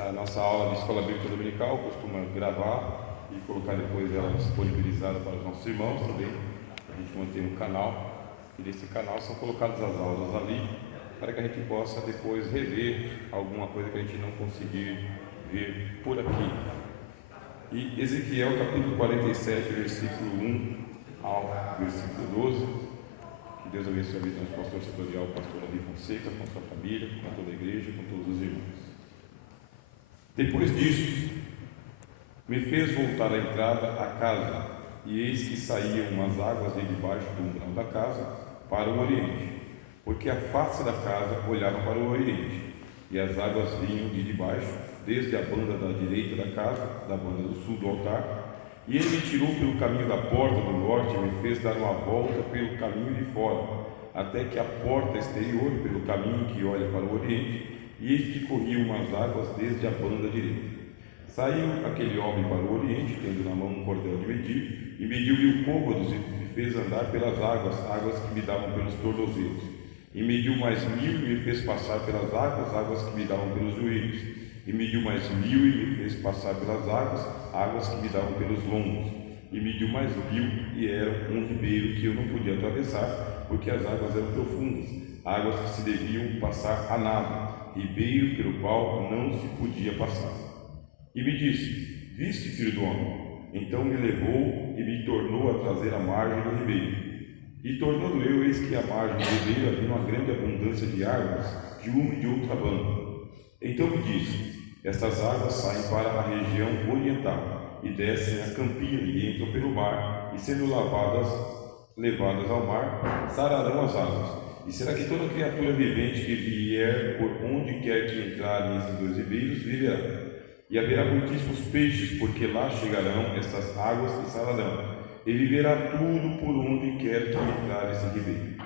A nossa aula de escola bíblica dominical costuma gravar e colocar depois ela disponibilizada para os nossos irmãos também. A gente mantém um canal e nesse canal são colocadas as aulas ali para que a gente possa depois rever alguma coisa que a gente não conseguir ver por aqui. E Ezequiel capítulo 47, versículo 1 ao versículo 12. Que Deus abençoe a vida do nosso pastor setorial, o pastor Davi Fonseca, com sua família, com toda a igreja, com todos os irmãos. Depois disso, me fez voltar à entrada à casa, e eis que saíam umas águas de debaixo do umbral da casa para o oriente, porque a face da casa olhava para o oriente, e as águas vinham de debaixo, desde a banda da direita da casa, da banda do sul do altar, e ele me tirou pelo caminho da porta do norte e me fez dar uma volta pelo caminho de fora, até que a porta exterior, pelo caminho que olha para o oriente, e eis que corriam umas águas desde a banda direita. Saiu aquele homem para o oriente, tendo na mão um cordel de medir, e mediu 1000 côvados, e me fez andar pelas águas, águas que me davam pelos tornozelos. E mediu mais 1000, e me fez passar pelas águas, águas que me davam pelos joelhos. E mediu mais 1000, e me fez passar pelas águas, águas que me davam pelos lombos. E mediu mais 1000, e era um ribeiro que eu não podia atravessar, porque as águas eram profundas, águas que se deviam passar a nado, ribeiro pelo qual não se podia passar. E me disse: viste, filho do homem? Então me levou e me tornou a trazer à margem do ribeiro. E tornando eu, eis que à margem do ribeiro havia uma grande abundância de árvores, de uma e de outra banda. Então me disse: estas águas saem para a região oriental, e descem a campina, e entram pelo mar, e sendo levadas ao mar, sararão as águas. E será que toda criatura vivente que vier por onde quer que entrarem esses dois ribeiros viverá? E haverá muitíssimos peixes, porque lá chegarão estas águas e sararão, e viverá tudo por onde quer que entrar esse ribeiro.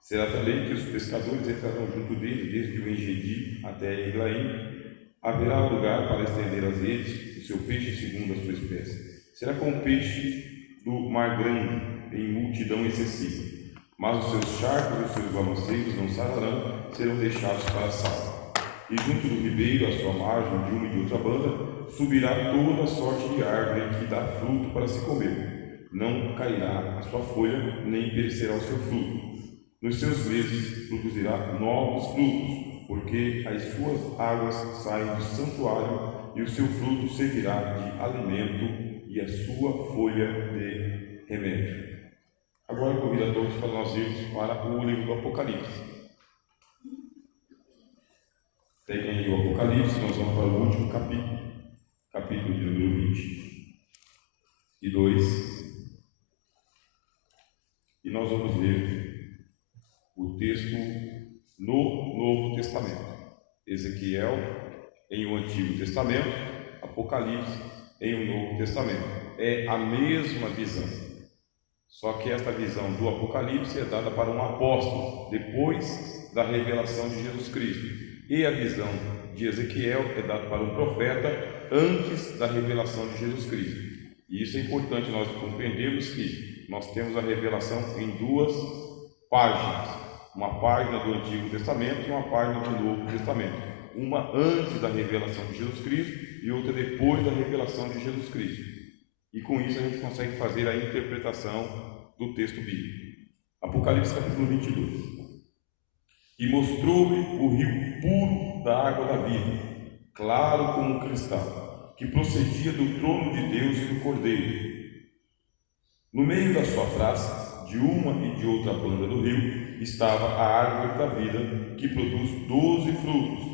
Será também que os pescadores entrarão junto dele, desde o Engedi até Eglaim. Haverá lugar para estender as redes, o seu peixe segundo a sua espécie. Será como o peixe do mar grande, em multidão excessiva. Mas os seus charcos e os seus lamanceiros não sararão, serão deixados para a sala. E junto do ribeiro, à sua margem, de uma e de outra banda, subirá toda a sorte de árvore que dá fruto para se comer. Não cairá a sua folha, nem perecerá o seu fruto. Nos seus meses produzirá novos frutos, porque as suas águas saem do santuário, e o seu fruto servirá de alimento, e a sua folha de remédio. Agora eu convido a todos para nós irmos para o livro do Apocalipse. Peguem aí o Apocalipse, nós vamos para o último capítulo, capítulo de número 22. E nós vamos ler o texto no Novo Testamento. Ezequiel em o Antigo Testamento, Apocalipse em o Novo Testamento. É a mesma visão. Só que esta visão do Apocalipse é dada para um apóstolo, depois da revelação de Jesus Cristo. E a visão de Ezequiel é dada para um profeta, antes da revelação de Jesus Cristo. E isso é importante nós compreendermos, que nós temos a revelação em duas páginas. Uma página do Antigo Testamento e uma página do Novo Testamento. Uma antes da revelação de Jesus Cristo e outra depois da revelação de Jesus Cristo. E com isso a gente consegue fazer a interpretação do texto bíblico. Apocalipse capítulo 22. E mostrou-me o rio puro da água da vida, claro como um cristal, que procedia do trono de Deus e do Cordeiro. No meio da sua praça, de uma e de outra banda do rio, estava a árvore da vida, que produz 12 frutos,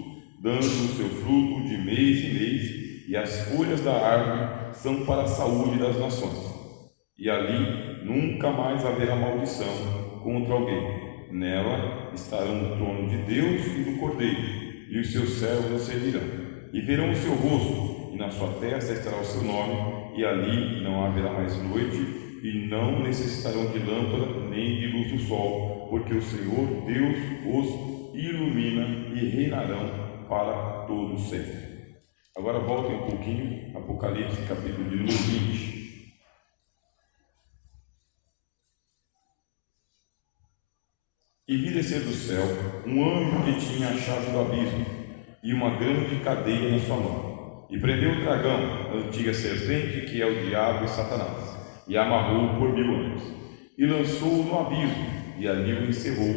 dando o seu fruto de mês em mês, e as folhas da árvore são para a saúde das nações. E ali nunca mais haverá maldição contra alguém. Nela estarão o trono de Deus e do Cordeiro, e os seus servos o servirão. E verão o seu rosto, e na sua testa estará o seu nome, e ali não haverá mais noite, e não necessitarão de lâmpada nem de luz do sol, porque o Senhor Deus os ilumina e reinarão para todo sempre. Agora voltem um pouquinho, Apocalipse capítulo de número 20. E vi descer do céu um anjo que tinha a chave do abismo, e uma grande cadeia na sua mão. E prendeu o dragão, a antiga serpente, que é o diabo e Satanás, e amarrou-o por 1000 anos. E lançou-o no abismo, e ali o encerrou,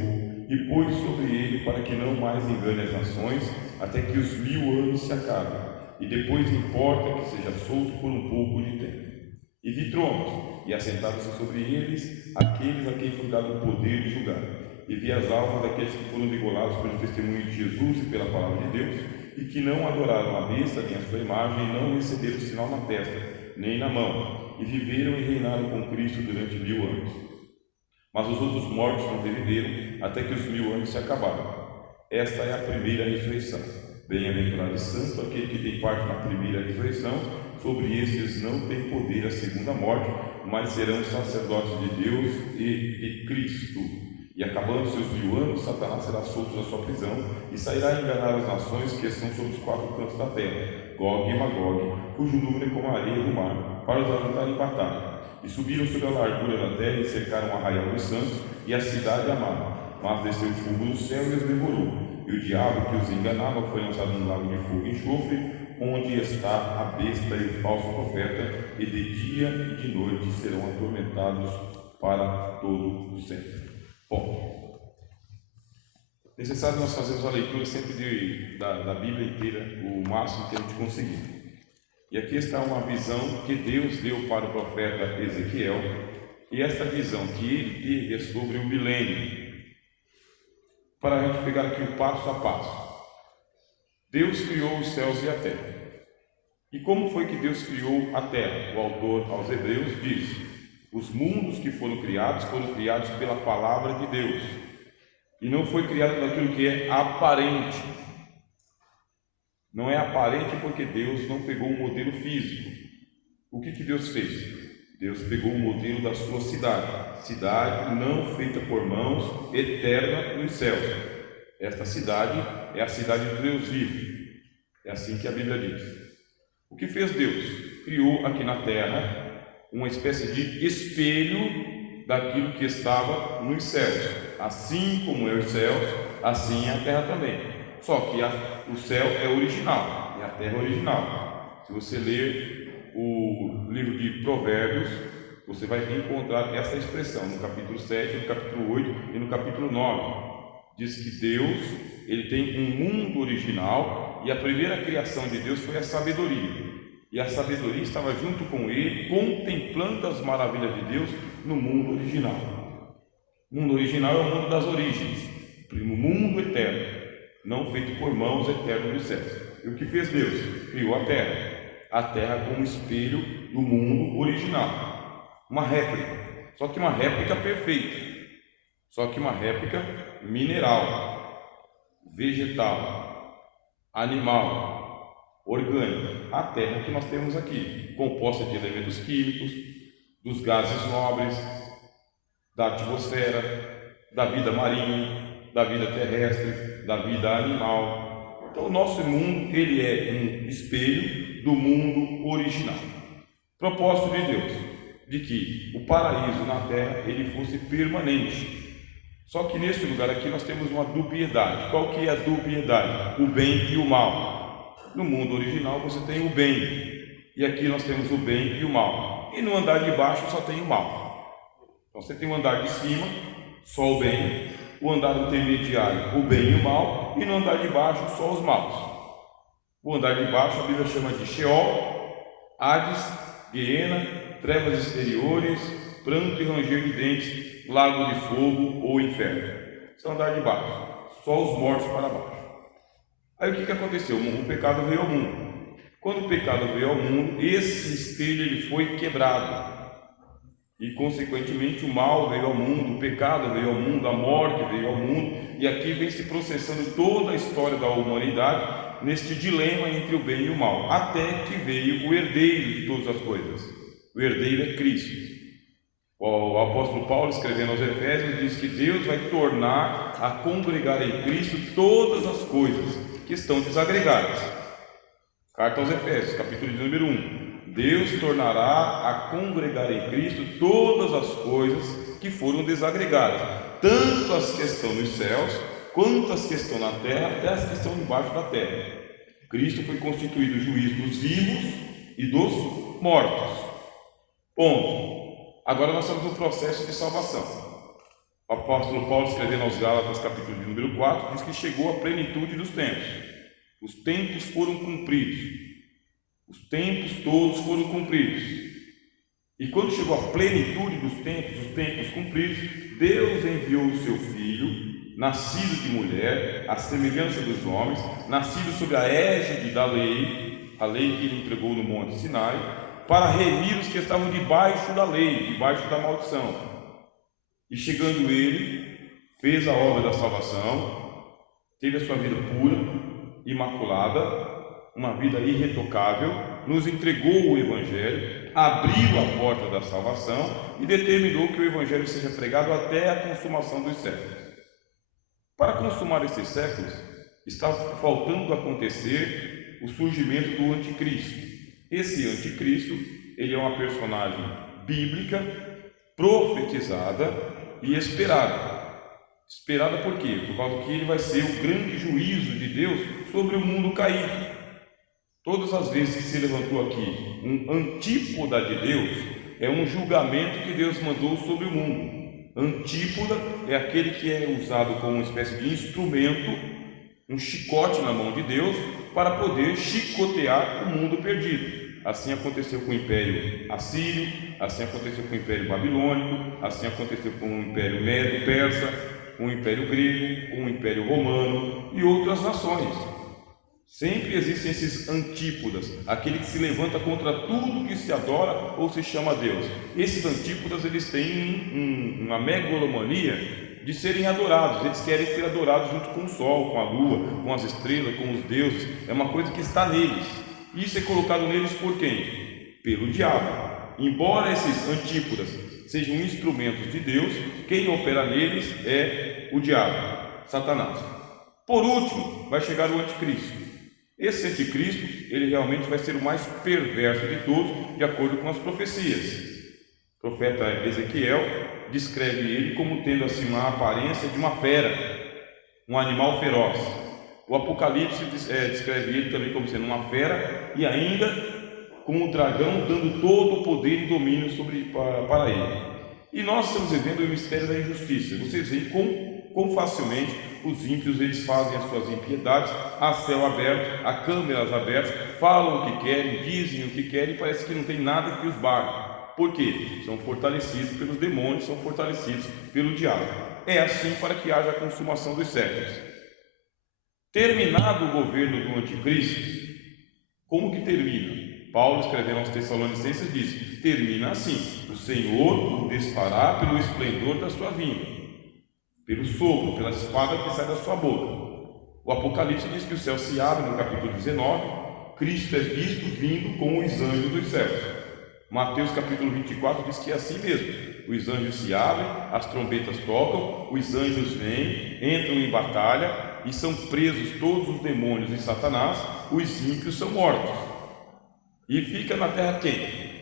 e pôs sobre ele para que não mais engane as nações, até que os 1000 anos se acabem, e depois importa que seja solto por um pouco de tempo. E vi tronos, e assentados-se sobre eles aqueles a quem foi dado o poder de julgar. E vi as almas daqueles que foram degolados pelo testemunho de Jesus e pela palavra de Deus, e que não adoraram a besta nem a sua imagem, e não receberam sinal na testa, nem na mão, e viveram e reinaram com Cristo durante 1000 anos. Mas os outros mortos não reviveram, até que os 1000 anos se acabaram. Esta é a primeira ressurreição. Bem-aventurado e santo aquele que tem parte na primeira ressurreição. Sobre esses não tem poder a segunda morte, mas serão sacerdotes de Deus e de Cristo. E acabando seus 1000 anos, Satanás será solto da sua prisão e sairá a enganar as nações que estão sobre os 4 cantos da terra, Gog e Magog, cujo número é como a areia do mar, para os ajuntar em batalha. E subiram sobre a largura da terra e cercaram o arraial dos santos e a cidade amada. Mas desceu fogo do céu e os devorou. E o diabo que os enganava foi lançado num lago de fogo e enxofre, onde está a besta e o falso profeta, e de dia e de noite serão atormentados para todo o sempre. Bom, necessário nós fazermos a leitura sempre da Bíblia inteira, o máximo que a gente conseguir. E aqui está uma visão que Deus deu para o profeta Ezequiel, e esta visão que ele teve é sobre o milênio. Para a gente pegar aqui o passo a passo. Deus criou os céus e a terra. E como foi que Deus criou a terra? O autor aos Hebreus diz: os mundos que foram criados pela palavra de Deus. E não foi criado daquilo que é aparente. Não é aparente porque Deus não pegou um modelo físico. O que Deus fez? Deus pegou o modelo da sua cidade não feita por mãos, eterna nos céus. Esta cidade é a cidade do Deus vivo. É assim que a Bíblia diz. O que fez Deus? Criou aqui na terra uma espécie de espelho daquilo que estava nos céus. Assim como é os céus, assim é a terra também. Só que o céu é original e a terra é original. Se você ler o livro de Provérbios, você vai encontrar essa expressão no capítulo 7, no capítulo 8 e no capítulo 9. Diz que Deus, ele tem um mundo original, e a primeira criação de Deus foi a sabedoria. E a sabedoria estava junto com ele, contemplando as maravilhas de Deus no mundo original. O mundo original é o mundo das origens, o mundo eterno, não feito por mãos, eterno dos céus. E o que fez Deus? Criou a terra como espelho do mundo original, uma réplica, só que uma réplica perfeita, só que uma réplica mineral, vegetal, animal, orgânica. A terra que nós temos aqui, composta de elementos químicos, dos gases nobres, da atmosfera, da vida marinha, da vida terrestre, da vida animal. Então o nosso mundo, ele é um espelho do mundo original. Propósito de Deus, de que o paraíso na terra ele fosse permanente. Só que neste lugar aqui nós temos uma dubiedade. Qual que é a dubiedade? O bem e o mal. No mundo original você tem o bem, e aqui nós temos o bem e o mal. E no andar de baixo só tem o mal. Então você tem o andar de cima, só o bem, o andar intermediário, o bem e o mal, e no andar de baixo só os maus. O andar de baixo a Bíblia chama de Sheol, Hades, Guiena, trevas exteriores, pranto e ranger de dentes, lago de fogo ou inferno. Esse é o andar de baixo, só os mortos para baixo. Aí o que aconteceu? O pecado veio ao mundo. Quando o pecado veio ao mundo, esse espelho ele foi quebrado. E consequentemente o mal veio ao mundo, o pecado veio ao mundo, a morte veio ao mundo. E aqui vem se processando toda a história da humanidade neste dilema entre o bem e o mal, até que veio o herdeiro de todas as coisas. O herdeiro é Cristo. O apóstolo Paulo, escrevendo aos Efésios, diz que Deus vai tornar a congregar em Cristo todas as coisas que estão desagregadas. Carta aos Efésios, capítulo de número 1. Deus tornará a congregar em Cristo todas as coisas que foram desagregadas, tanto as que estão nos céus, quanto as que estão na terra, até as que estão embaixo da terra. Cristo foi constituído juiz dos vivos e dos mortos. Ponto. Agora nós estamos no processo de salvação. O apóstolo Paulo, escrevendo aos Gálatas, capítulo de número 4, diz que chegou a plenitude dos tempos. Os tempos foram cumpridos. Os tempos todos foram cumpridos. E quando chegou a plenitude dos tempos, os tempos cumpridos, Deus enviou o seu Filho, nascido de mulher, à semelhança dos homens, nascido sob a égide da lei, a lei que ele entregou no Monte Sinai, para remir os que estavam debaixo da lei, debaixo da maldição. E chegando ele, fez a obra da salvação, teve a sua vida pura, imaculada, uma vida irretocável, nos entregou o Evangelho, abriu a porta da salvação e determinou que o Evangelho seja pregado até a consumação dos séculos. Para consumar esses séculos, está faltando acontecer o surgimento do anticristo. Esse anticristo, ele é uma personagem bíblica, profetizada e esperada. Esperada por quê? Por causa que ele vai ser o grande juízo de Deus sobre o mundo caído. Todas as vezes que se levantou aqui um antípoda de Deus, é um julgamento que Deus mandou sobre o mundo. Antípoda é aquele que é usado como uma espécie de instrumento, um chicote na mão de Deus, para poder chicotear o mundo perdido. Assim aconteceu com o Império Assírio, assim aconteceu com o Império Babilônico, assim aconteceu com o Império Médio-Persa, com o Império Grego, com o Império Romano e outras nações. Sempre existem esses antípodas, aquele que se levanta contra tudo que se adora ou se chama Deus. Esses antípodas, eles têm uma megalomania de serem adorados. Eles querem ser adorados junto com o sol, com a lua, com as estrelas, com os deuses. É uma coisa que está neles. Isso é colocado neles por quem? Pelo diabo. Embora esses antípodas sejam instrumentos de Deus, quem opera neles é o diabo, Satanás. Por último, vai chegar o anticristo. Esse anticristo, ele realmente vai ser o mais perverso de todos, de acordo com as profecias. O profeta Ezequiel descreve ele como tendo assim uma aparência de uma fera, um animal feroz. O Apocalipse descreve ele também como sendo uma fera e ainda com o dragão dando todo o poder e domínio para ele. E nós estamos vivendo o mistério da injustiça. Vocês veem quão facilmente os ímpios eles fazem as suas impiedades a céu aberto, a câmeras abertas, falam o que querem, dizem o que querem e parece que não tem nada que os barre. Por quê? São fortalecidos pelos demônios, são fortalecidos pelo diabo. É assim para que haja a consumação dos séculos. Terminado o governo do anticristo, como que termina? Paulo, escrevendo aos Tessalonicenses, diz: termina assim: o Senhor o desfará pelo esplendor da sua vinda, pelo sopro, pela espada que sai da sua boca. O Apocalipse diz que o céu se abre no capítulo 19, Cristo é visto vindo com os anjos dos céus. Mateus capítulo 24 diz que é assim mesmo: os anjos se abrem, as trombetas tocam, os anjos vêm, entram em batalha e são presos todos os demônios e Satanás, os ímpios são mortos. E fica na terra quem?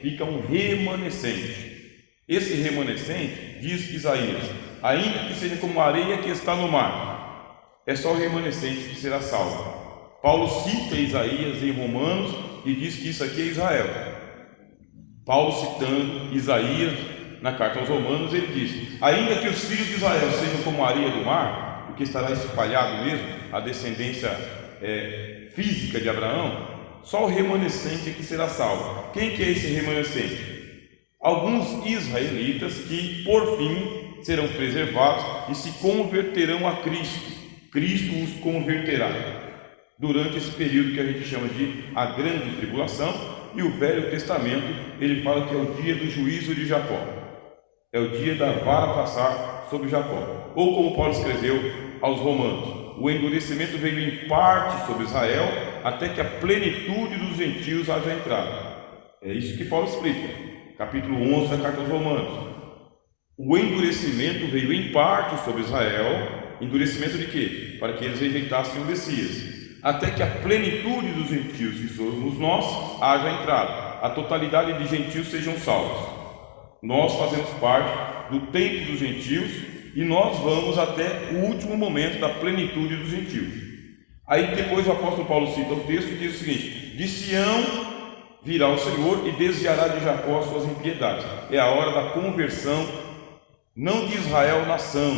Fica um remanescente. Esse remanescente, diz Isaías, ainda que seja como a areia que está no mar, é só o remanescente que será salvo. Paulo cita Isaías em Romanos e diz que isso aqui é Israel. Paulo citando Isaías na carta aos Romanos, ele diz: ainda que os filhos de Israel sejam como a areia do mar, porque estará espalhado mesmo a descendência física de Abraão, só o remanescente é que será salvo. Quem que é esse remanescente? Alguns israelitas que por fim serão preservados e se converterão a Cristo. Cristo os converterá durante esse período que a gente chama de a grande tribulação. E o Velho Testamento, ele fala que é o dia do juízo de Jacó, é o dia da vara passar sobre Jacó. Ou como Paulo escreveu aos Romanos: o endurecimento veio em parte sobre Israel, até que a plenitude dos gentios haja entrado. É isso que Paulo explica, capítulo 11 da carta aos Romanos. O endurecimento veio em parte sobre Israel. Endurecimento de quê? Para que eles rejeitassem o Messias, até que a plenitude dos gentios, que somos nós, haja entrado, a totalidade de gentios sejam salvos. Nós fazemos parte do tempo dos gentios e nós vamos até o último momento da plenitude dos gentios. Aí depois o apóstolo Paulo cita o texto e diz o seguinte: de Sião virá o Senhor e desviará de Jacó as suas impiedades. É a hora da conversão, não de Israel nação,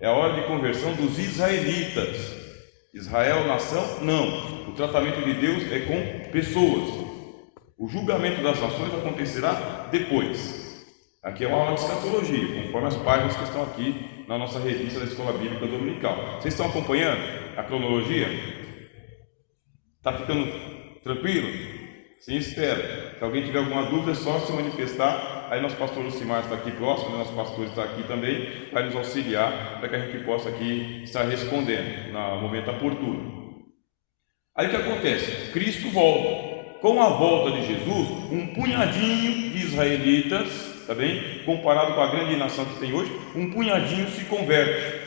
é a hora de conversão dos israelitas. Israel nação, não. O tratamento de Deus é com pessoas. O julgamento das nações acontecerá depois. Aqui é uma aula de escatologia, conforme as páginas que estão aqui na nossa revista da Escola Bíblica Dominical. Vocês estão acompanhando a cronologia? Está ficando tranquilo? Sim, espero. Se alguém tiver alguma dúvida, é só se manifestar. Aí nosso pastor Lucimar está aqui próximo, nosso pastor está aqui também, vai nos auxiliar para que a gente possa aqui estar respondendo no momento oportuno. Aí o que acontece? Cristo volta. Com a volta de Jesus, um punhadinho de israelitas, tá bem? Comparado com a grande nação que tem hoje, um punhadinho se converte.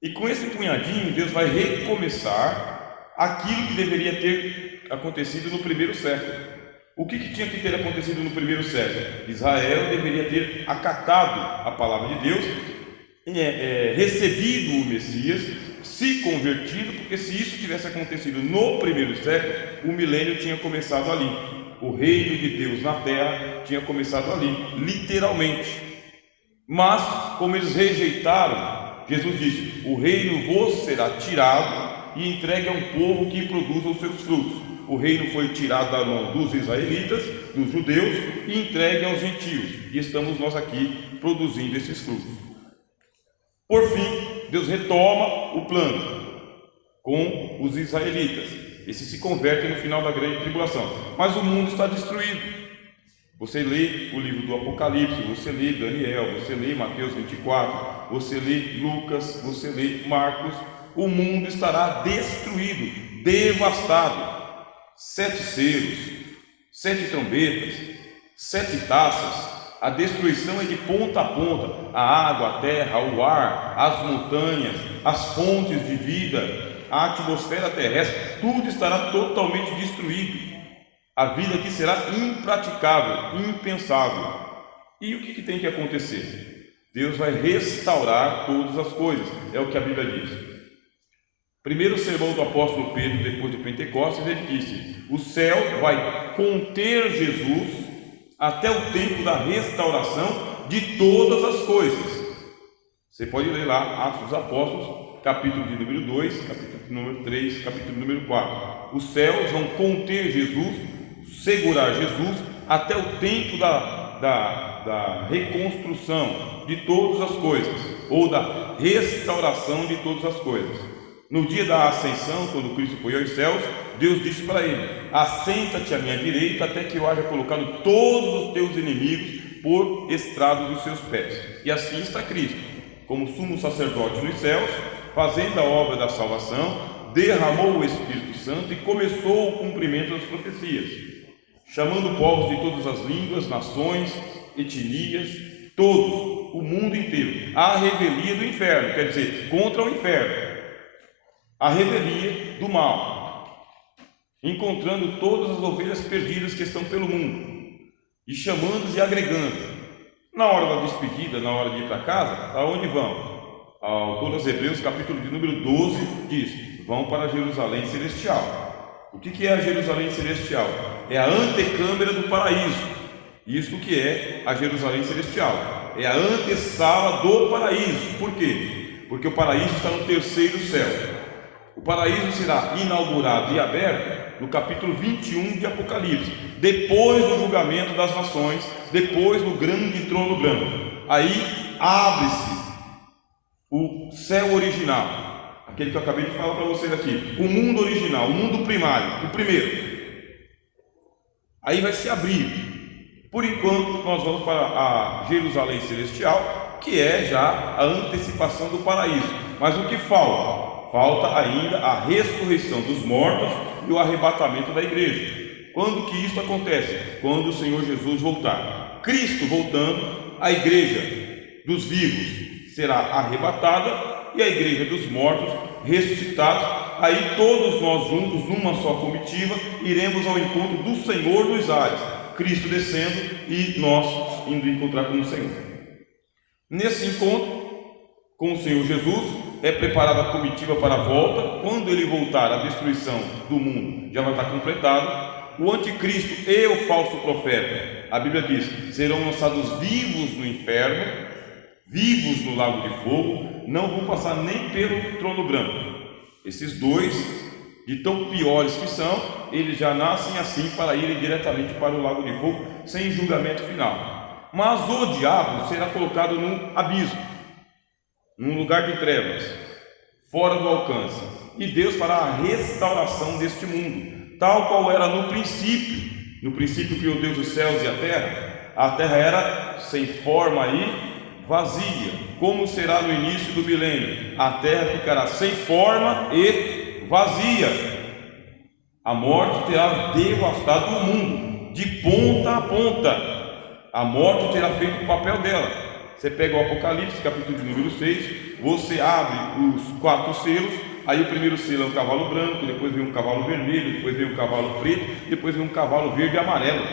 E com esse punhadinho, Deus vai recomeçar aquilo que deveria ter acontecido no primeiro século. O que tinha que ter acontecido no primeiro século? Israel deveria ter acatado a palavra de Deus, recebido o Messias, se convertido, porque se isso tivesse acontecido no primeiro século, o milênio tinha começado ali. O reino de Deus na terra tinha começado ali, literalmente. Mas, como eles rejeitaram, Jesus disse: o reino vos será tirado e entregue a um povo que produza os seus frutos. O reino foi tirado da mão dos israelitas, dos judeus, e entregue aos gentios. E estamos nós aqui produzindo esses frutos. Por fim, Deus retoma o plano com os israelitas. Esses se convertem no final da grande tribulação. Mas o mundo está destruído. Você lê o livro do Apocalipse, você lê Daniel, você lê Mateus 24, você lê Lucas, você lê Marcos. O mundo estará destruído, devastado. 7 selos, 7 trombetas, 7 taças. A destruição é de ponta a ponta. A água, a terra, o ar, as montanhas, as fontes de vida, a atmosfera terrestre, tudo estará totalmente destruído. A vida aqui será impraticável, impensável. E o que tem que acontecer? Deus vai restaurar todas as coisas, é o que a Bíblia diz. Primeiro sermão do apóstolo Pedro, depois do Pentecostes, ele disse: o céu vai conter Jesus até o tempo da restauração de todas as coisas. Você pode ler lá Atos dos Apóstolos, capítulo de número 2, capítulo número 3, capítulo número 4. Os céus vão conter Jesus, segurar Jesus até o tempo da reconstrução de todas as coisas, ou da restauração de todas as coisas. No dia da ascensão, quando Cristo foi aos céus, Deus disse para ele: assenta-te à minha direita, até que eu haja colocado todos os teus inimigos por estrado dos seus pés. E assim está Cristo, como sumo sacerdote nos céus, fazendo a obra da salvação, derramou o Espírito Santo e começou o cumprimento das profecias, chamando povos de todas as línguas, nações, etnias, todos, o mundo inteiro, à revelia do inferno, quer dizer, contra o inferno, a revelia do mal, encontrando todas as ovelhas perdidas que estão pelo mundo, e chamando-os e agregando. Na hora da despedida, na hora de ir para casa, aonde vão? O autor aos Hebreus, capítulo de número 12, diz: vão para Jerusalém Celestial. O que é a Jerusalém Celestial? É a antecâmara do paraíso. Isso que é a Jerusalém Celestial. É a antessala do paraíso. Por quê? Porque o paraíso está no terceiro céu. O paraíso será inaugurado e aberto no capítulo 21 de Apocalipse, depois do julgamento das nações, depois do grande trono branco. Aí abre-se o céu original, aquele que eu acabei de falar para vocês aqui, o mundo original, o mundo primário, o primeiro. Aí vai se abrir. Por enquanto, nós vamos para a Jerusalém Celestial, que é já a antecipação do paraíso. Mas o que falta? Falta ainda a ressurreição dos mortos e o arrebatamento da igreja. Quando que isso acontece? Quando o Senhor Jesus voltar. Cristo voltando, a igreja dos vivos será arrebatada e a igreja dos mortos ressuscitados. Aí todos nós juntos, numa só comitiva, iremos ao encontro do Senhor dos ares, Cristo descendo e nós indo encontrar com o Senhor. Nesse encontro com o Senhor Jesus, é preparada a comitiva para a volta. Quando ele voltar, a destruição do mundo já vai estar completada. O anticristo e o falso profeta, a Bíblia diz, serão lançados vivos no inferno, vivos no lago de fogo, não vão passar nem pelo trono branco. Esses dois, de tão piores que são, eles já nascem assim para irem diretamente para o lago de fogo, sem julgamento final. Mas o diabo será colocado num abismo, num lugar de trevas, fora do alcance, e Deus fará a restauração deste mundo, tal qual era no princípio. No princípio criou Deus os céus e a terra era sem forma e vazia. Como será no início do milênio? A terra ficará sem forma e vazia. A morte terá devastado o mundo, de ponta a ponta. A morte terá feito o papel dela. Você pega o Apocalipse, capítulo de número 6, você abre os 4 selos, aí o primeiro selo é um cavalo branco, depois vem um cavalo vermelho, depois vem um cavalo preto, depois vem um cavalo verde e amarelo.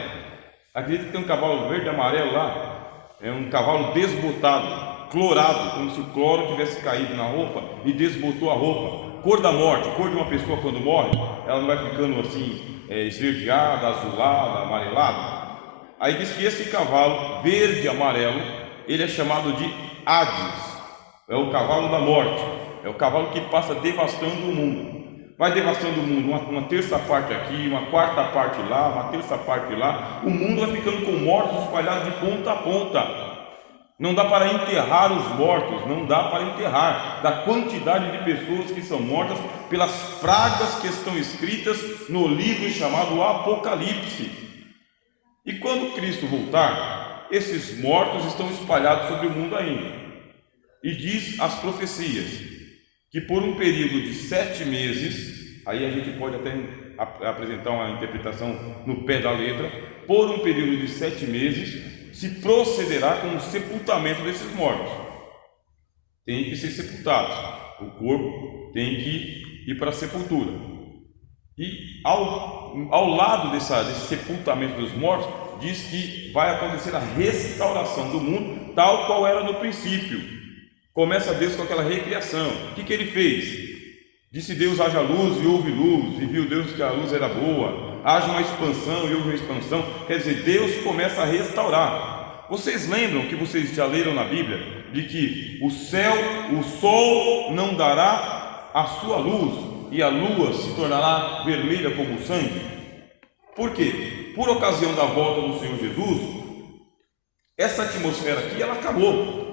Acredita que tem um cavalo verde e amarelo lá? É um cavalo desbotado, clorado, como se o cloro tivesse caído na roupa e desbotou a roupa. Cor da morte, cor de uma pessoa quando morre, ela não vai ficando assim, esverdeada, azulada, amarelada. Aí diz que esse cavalo verde e amarelo, ele é chamado de Hades, é o cavalo da morte, é o cavalo que passa devastando o mundo. Vai devastando o mundo, uma terça parte aqui, uma quarta parte lá, uma terça parte lá. O mundo vai ficando com mortos espalhados de ponta a ponta. Não dá para enterrar os mortos, não dá para enterrar da quantidade de pessoas que são mortas pelas pragas que estão escritas no livro chamado Apocalipse. E quando Cristo voltar, esses mortos estão espalhados sobre o mundo ainda. E diz as profecias que por um período de 7 meses, aí a gente pode até apresentar uma interpretação no pé da letra, por um período de 7 meses, se procederá com o sepultamento desses mortos. Tem que ser sepultados, o corpo tem que ir para a sepultura. E ao lado desse sepultamento dos mortos, diz que vai acontecer a restauração do mundo, tal qual era no princípio. Começa Deus com aquela recriação. O que ele fez? Disse Deus: haja luz, e houve luz, e viu Deus que a luz era boa. Haja uma expansão, e houve uma expansão. Quer dizer, Deus começa a restaurar. Vocês lembram que vocês já leram na Bíblia de que o sol não dará a sua luz, e a lua se tornará vermelha como o sangue? Por quê? Por ocasião da volta do Senhor Jesus, essa atmosfera aqui, ela acabou.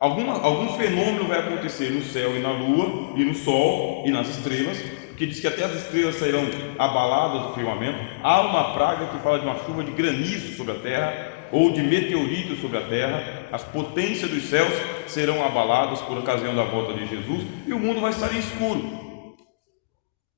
Algum fenômeno vai acontecer no céu e na lua, e no sol e nas estrelas, porque diz que até as estrelas sairão abaladas do firmamento. Há uma praga que fala de uma chuva de granizo sobre a terra, ou de meteoritos sobre a terra. As potências dos céus serão abaladas por ocasião da volta de Jesus, e o mundo vai estar em escuro.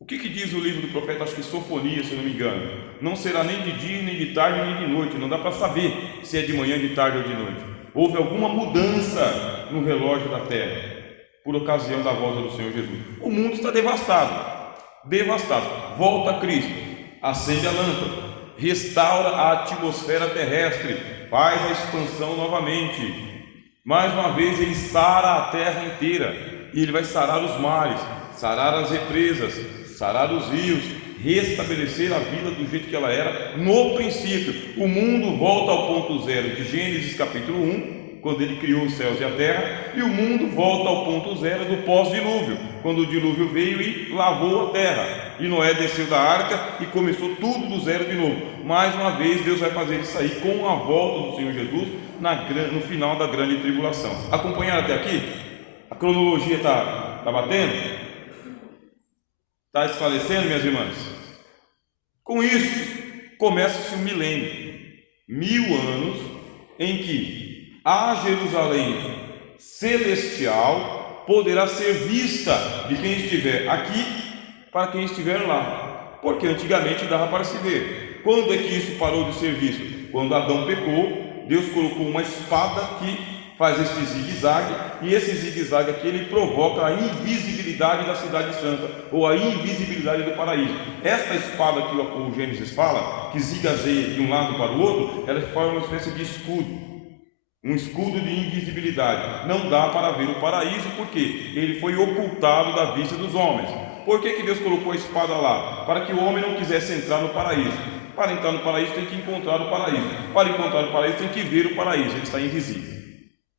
O que diz o livro do profeta, acho que Sofonias, se eu não me engano? Não será nem de dia, nem de tarde, nem de noite. Não dá para saber se é de manhã, de tarde ou de noite. Houve alguma mudança no relógio da terra por ocasião da volta do Senhor Jesus. O mundo está devastado, devastado. Volta Cristo, acende a lâmpada, restaura a atmosfera terrestre, faz a expansão novamente. Mais uma vez ele sara a terra inteira, e ele vai sarar os mares, sarar as represas, sarar os rios, restabelecer a vida do jeito que ela era no princípio. O mundo volta ao ponto zero de Gênesis capítulo 1, quando ele criou os céus e a terra, e o mundo volta ao ponto zero do pós-dilúvio, quando o dilúvio veio e lavou a terra, e Noé desceu da arca e começou tudo do zero de novo. Mais uma vez Deus vai fazer isso aí com a volta do Senhor Jesus no final da grande tribulação. Acompanharam até aqui? A cronologia está batendo? Está esclarecendo, minhas irmãs? Com isso, começa-se um milênio, 1000 anos, em que a Jerusalém celestial poderá ser vista de quem estiver aqui para quem estiver lá, porque antigamente dava para se ver. Quando é que isso parou de ser visto? Quando Adão pecou, Deus colocou uma espada que faz este zigue-zague, e esse zigue-zague aqui ele provoca a invisibilidade da cidade santa, ou a invisibilidade do paraíso. Esta espada que o Gênesis fala, que zigazeia de um lado para o outro, ela forma uma espécie de escudo. um escudo de invisibilidade. Não dá para ver o paraíso porque ele foi ocultado da vista dos homens. Por que Deus colocou a espada lá? Para que o homem não quisesse entrar no paraíso. Para entrar no paraíso tem que encontrar o paraíso. Para encontrar o paraíso tem que ver o paraíso. Ele está invisível.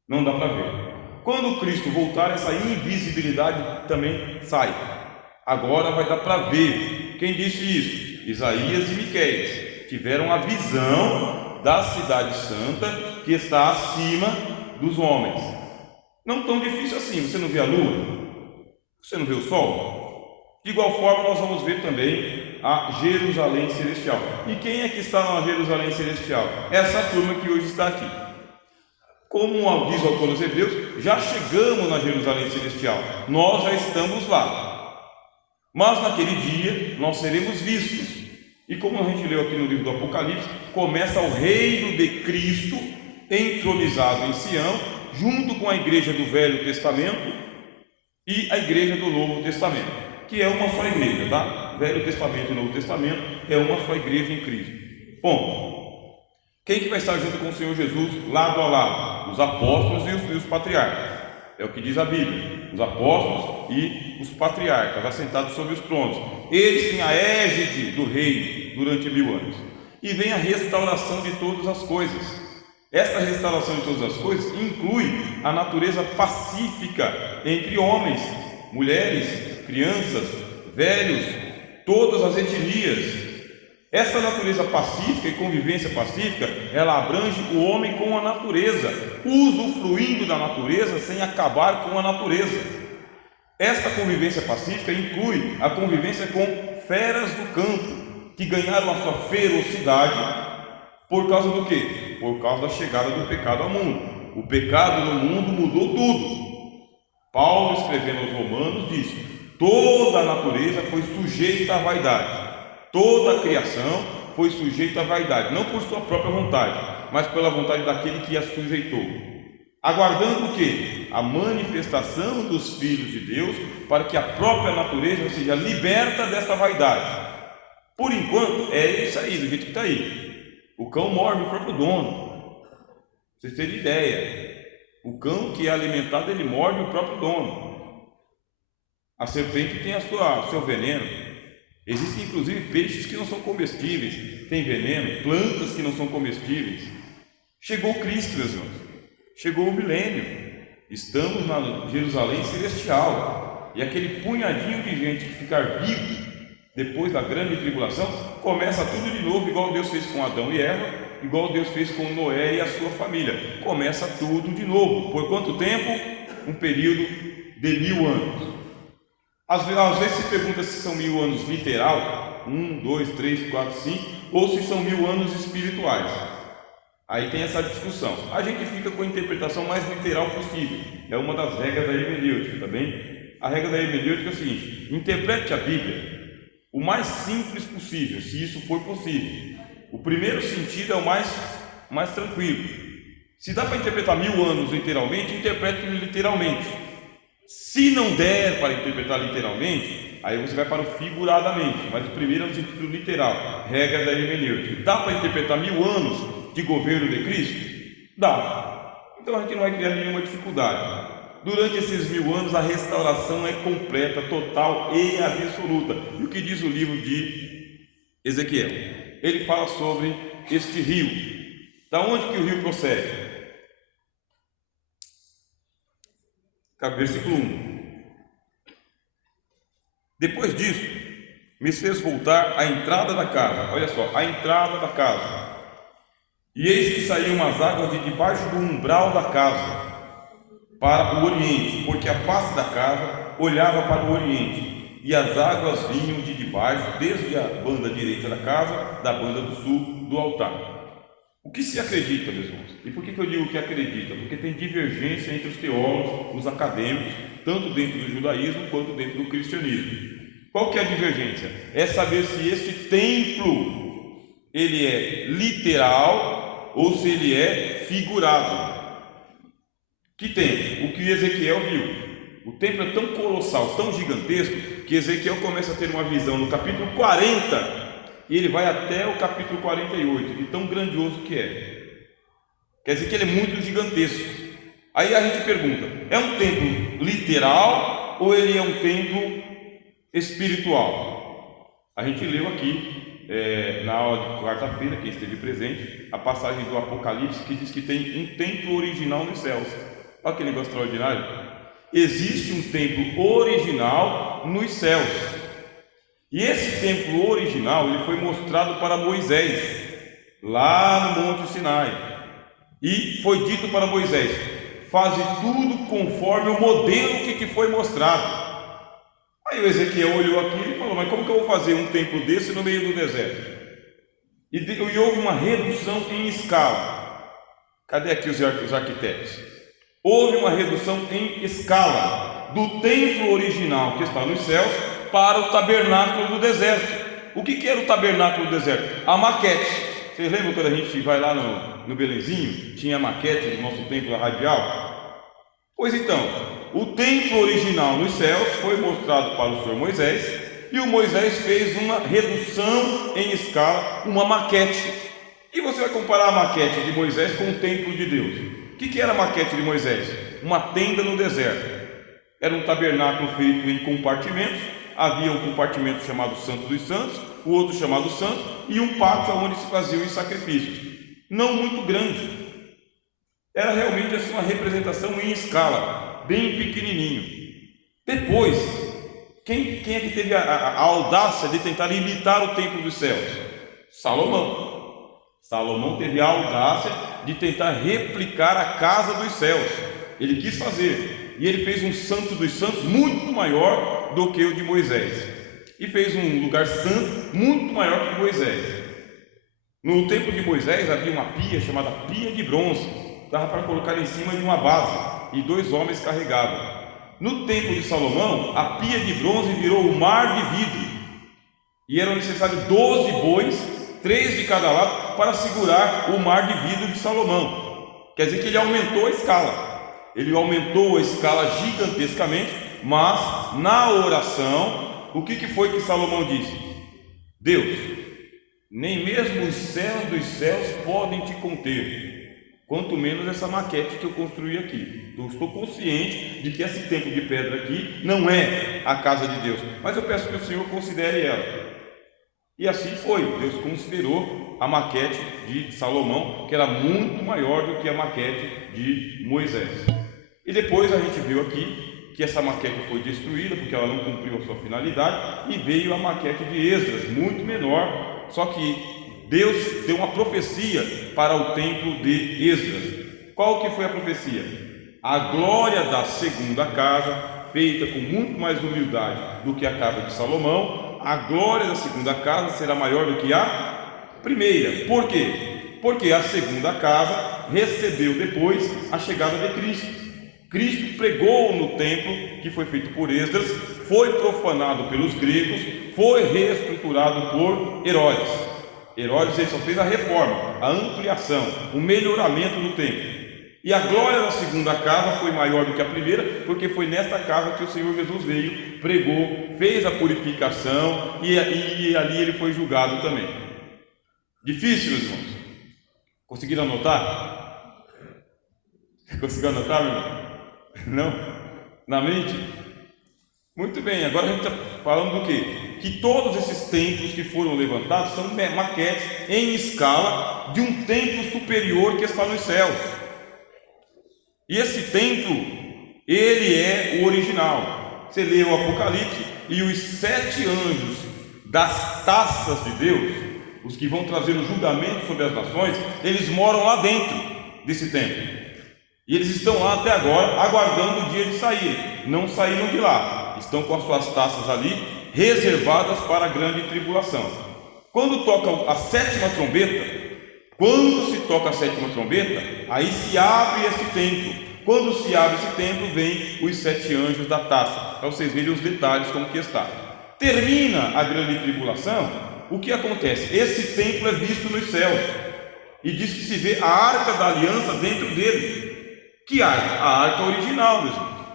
Não dá para ver. Quando Cristo voltar, essa invisibilidade também sai. Agora vai dar para ver. Quem disse isso? Isaías e Miqueias tiveram a visão da cidade santa que está acima dos homens. Não tão difícil assim. Você não vê a lua? Você não vê o sol? De igual forma, nós vamos ver também a Jerusalém Celestial. E quem é que está na Jerusalém Celestial? Essa turma que hoje está aqui. Como diz o autor dos Hebreus, já chegamos na Jerusalém Celestial. Nós já estamos lá. Mas naquele dia, nós seremos vistos. E como a gente leu aqui no livro do Apocalipse, começa o reino de Cristo entronizado em Sião, junto com a igreja do Velho Testamento e a igreja do Novo Testamento, que é uma só igreja, tá? Velho Testamento e Novo Testamento é uma só igreja em Cristo. Bom, quem que vai estar junto com o Senhor Jesus, lado a lado? Os apóstolos e os patriarcas. É o que diz a Bíblia. Os apóstolos e os patriarcas, assentados sobre os tronos. Eles têm a égide do reino durante 1000 anos. E vem a restauração de todas as coisas. Esta restauração de todas as coisas inclui a natureza pacífica entre homens, mulheres, crianças, velhos, todas as etnias. Essa natureza pacífica e convivência pacífica, ela abrange o homem com a natureza, usufruindo da natureza sem acabar com a natureza. Esta convivência pacífica inclui a convivência com feras do campo, que ganharam a sua ferocidade por causa do quê? Por causa da chegada do pecado ao mundo. O pecado no mundo mudou tudo. Paulo, escrevendo aos Romanos, diz: toda a natureza foi sujeita à vaidade. Toda a criação foi sujeita à vaidade, não por sua própria vontade, mas pela vontade daquele que a sujeitou. Aguardando o quê? A manifestação dos filhos de Deus, para que a própria natureza seja liberta dessa vaidade. Por enquanto, é isso aí, do jeito que está aí. O cão morde o próprio dono. Vocês terem ideia. O cão que é alimentado, ele morde o próprio dono. A serpente tem o seu veneno. Existem inclusive peixes que não são comestíveis, tem veneno, plantas que não são comestíveis. Chegou Cristo, meus irmãos. Chegou o milênio. Estamos na Jerusalém Celestial. E aquele punhadinho de gente que ficar vivo depois da grande tribulação, começa tudo de novo, igual Deus fez com Adão e Eva, igual Deus fez com Noé e a sua família. Começa tudo de novo. Por quanto tempo? Um período de 1000 anos. Às vezes se pergunta se são 1000 anos literal, 1, 2, 3, 4, 5, ou se são 1000 anos espirituais. Aí tem essa discussão. A gente fica com a interpretação mais literal possível. É uma das regras da hermenêutica, tá bem? A regra da hermenêutica é o seguinte: interprete a Bíblia o mais simples possível, se isso for possível. O primeiro sentido é o mais tranquilo. Se dá para interpretar 1000 anos literalmente, interprete literalmente. Se não der para interpretar literalmente, aí você vai para o figuradamente, mas o primeiro é o sentido literal, regra da hermenêutica. Dá para interpretar 1000 anos de governo de Cristo? Dá. Então a gente não vai criar nenhuma dificuldade. Durante esses 1000 anos a restauração é completa, total e absoluta. E o que diz o livro de Ezequiel? Ele fala sobre este rio. Da onde que o rio procede? Versículo 1. Depois disso, me fez voltar à entrada da casa. Olha só, a entrada da casa. E eis que saíam umas águas de debaixo do umbral da casa para o oriente, porque a face da casa olhava para o oriente, e as águas vinham de debaixo, desde a banda direita da casa, da banda do sul do altar. O que se acredita, meus irmãos? E por que eu digo que acredita? Porque tem divergência entre os teólogos, os acadêmicos, tanto dentro do judaísmo quanto dentro do cristianismo. Qual que é a divergência? É saber se este templo ele é literal ou se ele é figurado. Que templo? O que Ezequiel viu. O templo é tão colossal, tão gigantesco, que Ezequiel começa a ter uma visão no capítulo 40 e ele vai até o capítulo 48, de tão grandioso que é. Quer dizer que ele é muito gigantesco. Aí a gente pergunta: é um templo literal ou ele é um templo espiritual? A gente leu aqui na aula de quarta-feira, quem esteve presente, a passagem do Apocalipse que diz que tem um templo original nos céus. Olha que negócio extraordinário. Existe um templo original nos céus. E esse templo original ele foi mostrado para Moisés lá no Monte Sinai. E foi dito para Moisés: faze tudo conforme o modelo que te foi mostrado. Aí o Ezequiel olhou aquilo e falou: mas como que eu vou fazer um templo desse no meio do deserto? E houve uma redução em escala. Cadê aqui os arquitetos? Houve uma redução em escala do templo original que está nos céus para o tabernáculo do deserto. O que era o tabernáculo do deserto? A maquete. Vocês lembram quando a gente vai lá no Belenzinho? Tinha a maquete do nosso templo radial? Pois então, o templo original nos céus foi mostrado para o Senhor Moisés, e o Moisés fez uma redução em escala, uma maquete. E você vai comparar a maquete de Moisés com o templo de Deus. O que era a maquete de Moisés? Uma tenda no deserto. Era um tabernáculo feito em compartimentos. Havia um compartimento chamado Santo dos Santos, o outro chamado Santo, e um pátio onde se faziam os sacrifícios. Não muito grande. Era realmente assim uma representação em escala, bem pequenininho. Depois, quem é que teve a audácia de tentar imitar o templo dos céus? Salomão. Salomão teve a audácia de tentar replicar a casa dos céus. Ele quis fazer, e ele fez um santo dos santos muito maior do que o de Moisés, e fez um lugar santo muito maior que Moisés. No templo de Moisés havia uma pia chamada pia de bronze, dava para colocar em cima de uma base, e 2 homens carregavam. No templo de Salomão, a pia de bronze virou o mar de vidro, e eram necessários 12 bois, 3 de cada lado, para segurar o mar de vidro de Salomão. Quer dizer que ele aumentou a escala. Ele aumentou a escala gigantescamente, mas na oração, o que foi que Salomão disse? Deus, nem mesmo os céus dos céus podem te conter, quanto menos essa maquete que eu construí aqui. Eu estou consciente de que esse templo de pedra aqui não é a casa de Deus, mas eu peço que o Senhor considere ela. E assim foi, Deus considerou a maquete de Salomão, que era muito maior do que a maquete de Moisés. E depois a gente viu aqui que essa maquete foi destruída, porque ela não cumpriu a sua finalidade, e veio a maquete de Esdras, muito menor, só que Deus deu uma profecia para o templo de Esdras. Qual que foi a profecia? A glória da segunda casa, feita com muito mais humildade do que a casa de Salomão, a glória da segunda casa será maior do que a primeira. Por quê? Porque a segunda casa recebeu depois a chegada de Cristo. Cristo pregou no templo que foi feito por Esdras, foi profanado pelos gregos, foi reestruturado por Herodes. Herodes ele só fez a reforma, a ampliação, o melhoramento do templo. E a glória da segunda casa foi maior do que a primeira, porque foi nesta casa que o Senhor Jesus veio, pregou, fez a purificação e ali ele foi julgado também. Difícil, meus irmãos? Conseguiram anotar? Conseguiram anotar, meu irmão? Não? Na mente? Muito bem, agora a gente está falando do quê? Que todos esses templos que foram levantados são maquetes em escala de um templo superior que está nos céus. E esse templo, ele é o original. Você lê o Apocalipse e os 7 anjos das taças de Deus, os que vão trazer o julgamento sobre as nações, eles moram lá dentro desse templo. E eles estão lá até agora, aguardando o dia de sair. Não saíram de lá. Estão com as suas taças ali, reservadas para a grande tribulação. Quando toca a 7ª trombeta, aí se abre esse templo. Quando se abre esse templo, vem os 7 anjos da taça, para vocês verem os detalhes como que está. Termina a grande tribulação, o que acontece? Esse templo é visto nos céus, e diz que se vê a arca da aliança dentro dele. Que arca? A arca original, meus irmãos.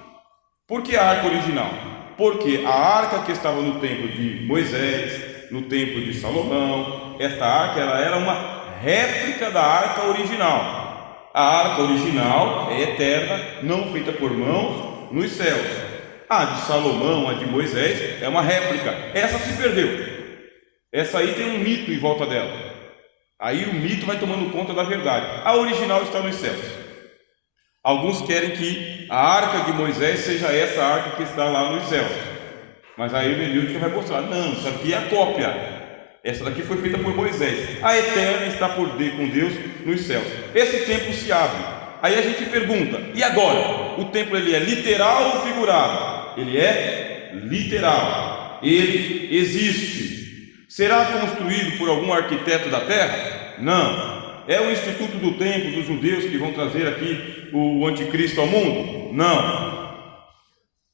Por que a arca original? Porque a arca que estava no templo de Moisés, no templo de Salomão, esta arca ela era uma réplica da arca original. A arca original é eterna, não feita por mãos, nos céus. A de Salomão, a de Moisés, é uma réplica. Essa se perdeu. Essa aí tem um mito em volta dela. Aí o mito vai tomando conta da verdade. A original está nos céus. Alguns querem que a arca de Moisés seja essa arca que está lá nos céus. Mas aí o hermenêutica vai mostrar, não, isso aqui é a cópia. Essa daqui foi feita por Moisés. A eterna está com Deus nos céus. Esse templo se abre. Aí a gente pergunta, e agora? O templo ele é literal ou figurado? Ele é literal. Ele existe. Será construído por algum arquiteto da terra? Não. É o instituto do templo dos judeus que vão trazer aqui o anticristo ao mundo? Não.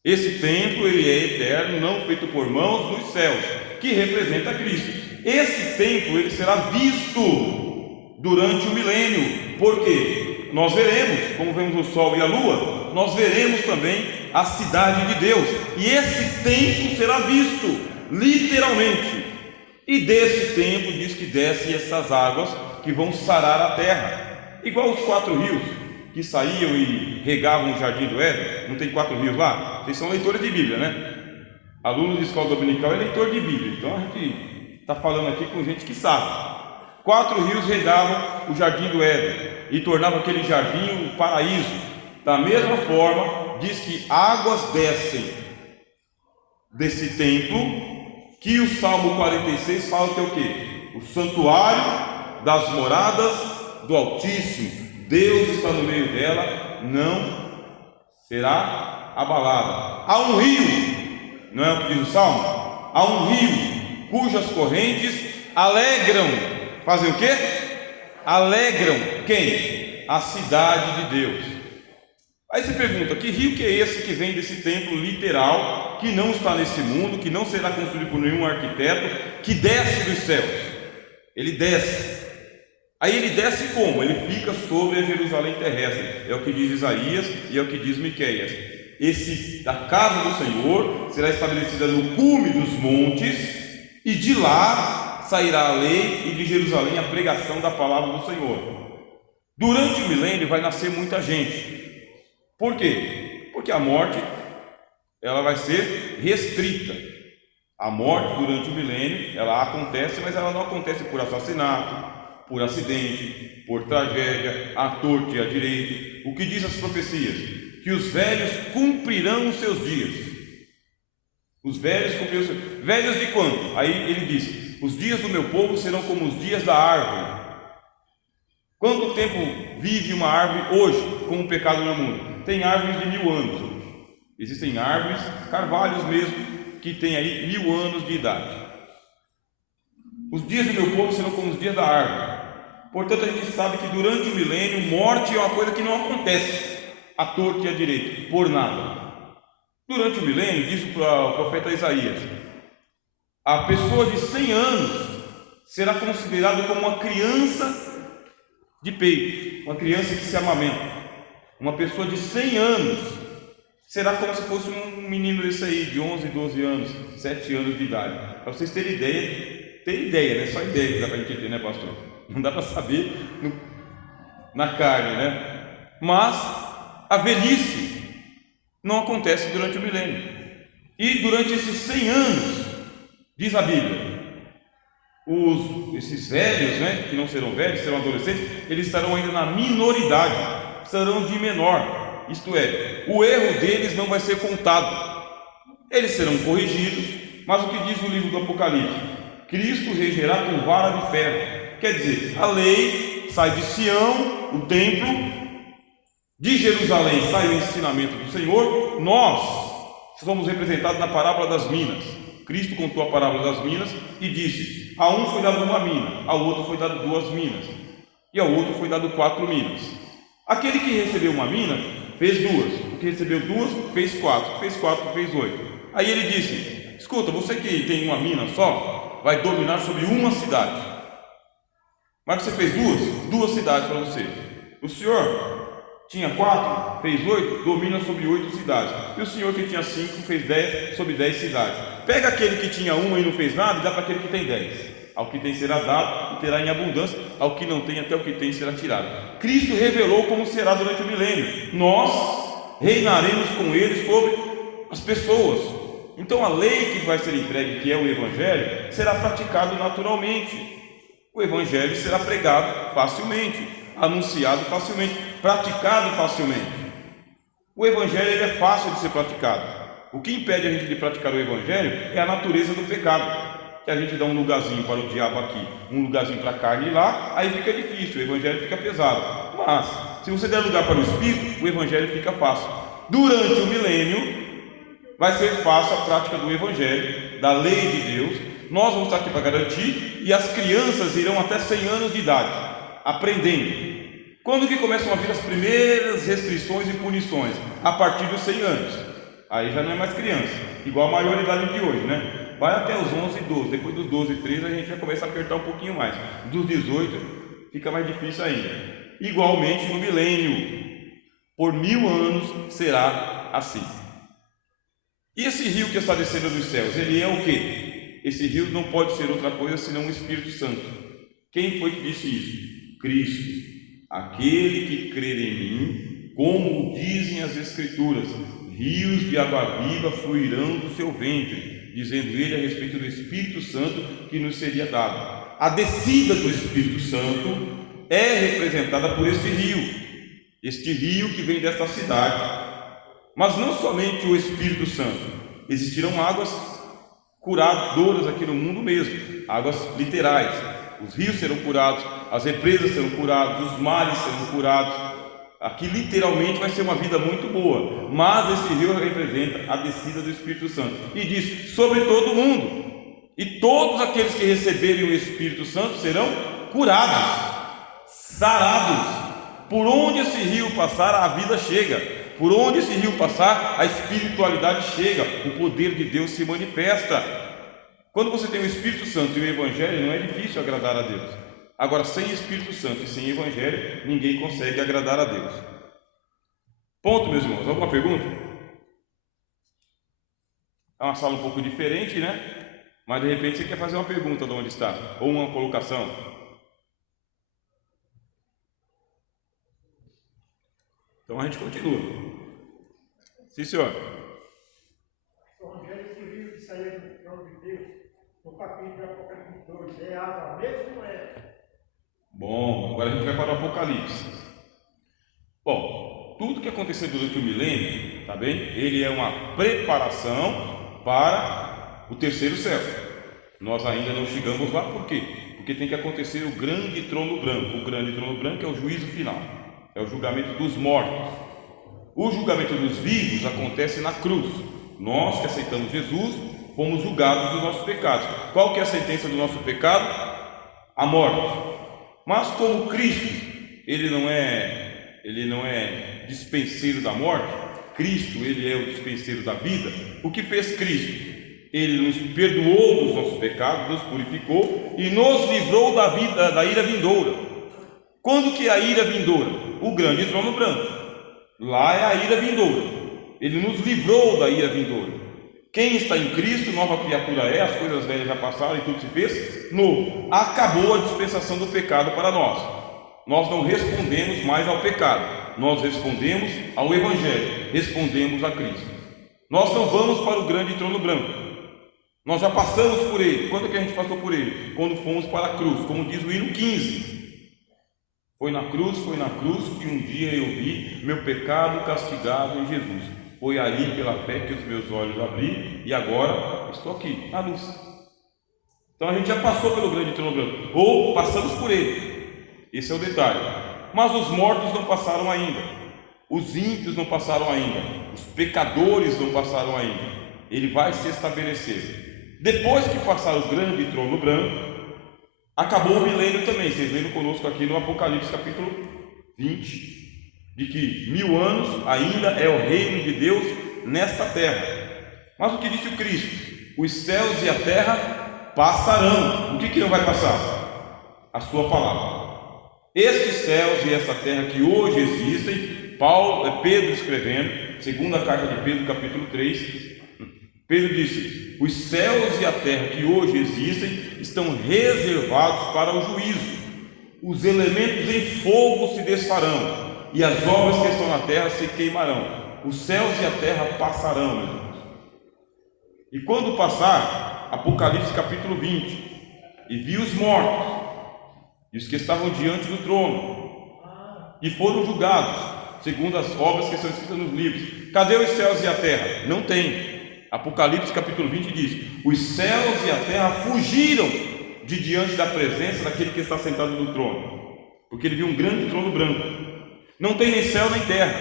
Esse templo ele é eterno, não feito por mãos, nos céus, que representa Cristo. Esse templo ele será visto durante o milênio. Por quê? Nós veremos, como vemos o sol e a lua, nós veremos também a cidade de Deus. E esse templo será visto, literalmente. E desse templo diz que desce essas águas que vão sarar a terra. Igual os 4 rios que saíam e regavam o jardim do Éden. Não tem 4 rios lá? Vocês são leitores de Bíblia, né? Aluno de escola dominical é leitor de Bíblia. Então a gente está falando aqui com gente que sabe. 4 rios regavam o jardim do Éden e tornavam aquele jardim um paraíso. Da mesma forma, diz que águas descem desse templo, que o Salmo 46 fala que é o quê? O santuário das moradas do Altíssimo. Deus está no meio dela, não será abalada. Há um rio, não é o que diz o Salmo? Há um rio cujas correntes alegram. Fazem o quê? Alegram quem? A cidade de Deus. Aí você pergunta, que rio que é esse que vem desse templo literal, que não está nesse mundo, que não será construído por nenhum arquiteto, que desce dos céus? Ele desce. Aí ele desce como? Ele fica sobre a Jerusalém terrestre. É o que diz Isaías e é o que diz Miqueias. A casa do Senhor será estabelecida no cume dos montes, e de lá sairá a lei, e de Jerusalém a pregação da palavra do Senhor. Durante o milênio vai nascer muita gente. Por quê? Porque a morte ela vai ser restrita. A morte durante o milênio ela acontece, mas ela não acontece por assassinato, por acidente, por tragédia, à torta e à direita. O que diz as profecias? Que os velhos cumprirão os seus dias. Os velhos cumprirão os seus dias. Velhos de quanto? Aí ele diz: os dias do meu povo serão como os dias da árvore. Quanto tempo vive uma árvore hoje com o pecado no mundo? Tem árvores de 1000 anos hoje. Existem árvores, carvalhos mesmo, que têm aí 1000 anos de idade. Os dias do meu povo serão como os dias da árvore. Portanto, a gente sabe que durante o milênio, morte é uma coisa que não acontece à torta e à direita, por nada. Durante o milênio, diz o profeta Isaías, a pessoa de 100 anos será considerada como uma criança de peito, uma criança que se amamenta. Uma pessoa de 100 anos será como se fosse um menino desse aí, de 11, 12 anos, 7 anos de idade. Para vocês terem ideia, né? Só ideia que dá para a gente ter, né, pastor? Não dá para saber na carne, né? Mas a velhice não acontece durante o milênio. E durante esses 100 anos, diz a Bíblia, esses velhos, né, que não serão velhos, serão adolescentes, eles estarão ainda na minoridade, serão de menor, isto é, o erro deles não vai ser contado, eles serão corrigidos. Mas o que diz o livro do Apocalipse? Cristo regerá com vara de ferro. Quer dizer, a lei sai de Sião, o templo, de Jerusalém sai o ensinamento do Senhor. Nós somos representados na parábola das minas. Cristo contou a parábola das minas e disse: a um foi dado uma mina, ao outro foi dado 2 minas, e ao outro foi dado 4 minas. Aquele que recebeu uma mina fez 2, o que recebeu 2 fez 4, fez 4 fez 8. Aí ele disse: escuta, você que tem uma mina só vai dominar sobre uma cidade, mas você fez 2 cidades para você. O senhor tinha 4, fez 8, domina sobre 8 cidades. E o senhor que tinha 5 fez 10 sobre 10 cidades. Pega aquele que tinha 1 e não fez nada e dá para aquele que tem 10. Ao que tem será dado e terá em abundância, ao que não tem até o que tem será tirado. Cristo revelou como será durante o milênio. Nós reinaremos com Ele sobre as pessoas. Então a lei que vai ser entregue, que é o Evangelho, será praticado naturalmente. O Evangelho será pregado facilmente, anunciado facilmente, praticado facilmente. O Evangelho ele é fácil de ser praticado. O que impede a gente de praticar o Evangelho é a natureza do pecado. Que a gente dá um lugarzinho para o diabo aqui, um lugarzinho para a carne lá, aí fica difícil, o Evangelho fica pesado. Mas, se você der lugar para o Espírito, o Evangelho fica fácil. Durante o milênio, vai ser fácil a prática do Evangelho, da lei de Deus. Nós vamos estar aqui para garantir, e as crianças irão até 100 anos de idade, aprendendo. Quando que começam a vir as primeiras restrições e punições? A partir dos 100 anos. Aí já não é mais criança, igual a maioridade de hoje, né? Vai até os 11 e 12, depois dos 12 e 13 a gente já começa a apertar um pouquinho mais. Dos 18 fica mais difícil ainda. Igualmente no milênio, por 1000 anos será assim. E esse rio que está descendo dos céus, ele é o quê? Esse rio não pode ser outra coisa senão o Espírito Santo. Quem foi que disse isso? Cristo. Aquele que crer em mim, como dizem as Escrituras, rios de água viva fluirão do seu ventre. Dizendo ele a respeito do Espírito Santo que nos seria dado. A descida do Espírito Santo é representada por este rio que vem desta cidade. Mas não somente o Espírito Santo, existirão águas curadoras aqui no mundo mesmo, águas literais. Os rios serão curados, as represas serão curadas, os mares serão curados. Aqui literalmente vai ser uma vida muito boa, mas esse rio representa a descida do Espírito Santo e diz sobre todo mundo, e todos aqueles que receberem o Espírito Santo serão curados, sarados. Por onde esse rio passar, a vida chega. Por onde esse rio passar, a espiritualidade chega, o poder de Deus se manifesta. Quando você tem o Espírito Santo e o Evangelho, não é difícil agradar a Deus. Agora, sem Espírito Santo e sem Evangelho, ninguém consegue agradar a Deus. Ponto, meus irmãos. Alguma pergunta? É uma sala um pouco diferente, né? Mas de repente você quer fazer uma pergunta de onde está, ou uma colocação. Então a gente continua. Sim, senhor. O Evangelho esse rio que saiu do trono de Deus, no capítulo de Apocalipse 2, é água mesmo ou é? Bom, agora a gente vai para o Apocalipse. Bom, tudo que aconteceu durante o milênio, tá bem? Ele é uma preparação para o terceiro céu. Nós ainda não chegamos lá, por quê? Porque tem que acontecer o grande trono branco. O grande trono branco é o juízo final, é o julgamento dos mortos. O julgamento dos vivos acontece na cruz. Nós que aceitamos Jesus, fomos julgados dos nossos pecados. Qual que é a sentença do nosso pecado? A morte. Mas como Cristo, ele não é dispenseiro da morte, Cristo, ele é o dispenseiro da vida. O que fez Cristo? Ele nos perdoou dos nossos pecados, nos purificou e nos livrou da ira vindoura. Quando que é a ira vindoura? O grande trono branco. Lá é a ira vindoura. Ele nos livrou da ira vindoura. Quem está em Cristo, nova criatura é, as coisas velhas já passaram e tudo se fez novo. Acabou a dispensação do pecado para nós. Nós não respondemos mais ao pecado, nós respondemos ao Evangelho, respondemos a Cristo. Nós não vamos para o grande trono branco. Nós já passamos por ele. Quando que a gente passou por ele? Quando fomos para a cruz, como diz o hino 15. Foi na cruz que um dia eu vi meu pecado castigado em Jesus. Foi aí pela fé que os meus olhos abri e agora estou aqui, na luz. Então a gente já passou pelo grande trono branco, ou passamos por ele. Esse é o detalhe. Mas os mortos não passaram ainda, os ímpios não passaram ainda, os pecadores não passaram ainda. Ele vai se estabelecer. Depois que passar o grande trono branco, acabou o milênio também. Vocês leram conosco aqui no Apocalipse capítulo 20. De que 1000 anos ainda é o reino de Deus nesta terra. Mas o que disse o Cristo? Os céus e a terra passarão. O que não vai passar? A sua palavra. Estes céus e essa terra que hoje existem, Pedro escrevendo, segunda carta de Pedro, capítulo 3, Pedro disse: os céus e a terra que hoje existem estão reservados para o juízo. Os elementos em fogo se desfarão, e as obras que estão na terra se queimarão. Os céus e a terra passarão, meus irmãos. E quando passar, Apocalipse capítulo 20, e vi os mortos, e os que estavam diante do trono, e foram julgados, segundo as obras que estão escritas nos livros. Cadê os céus e a terra? Não tem. Apocalipse capítulo 20 diz: os céus e a terra fugiram de diante da presença daquele que está sentado no trono, porque ele viu um grande trono branco. Não tem nem céu nem terra.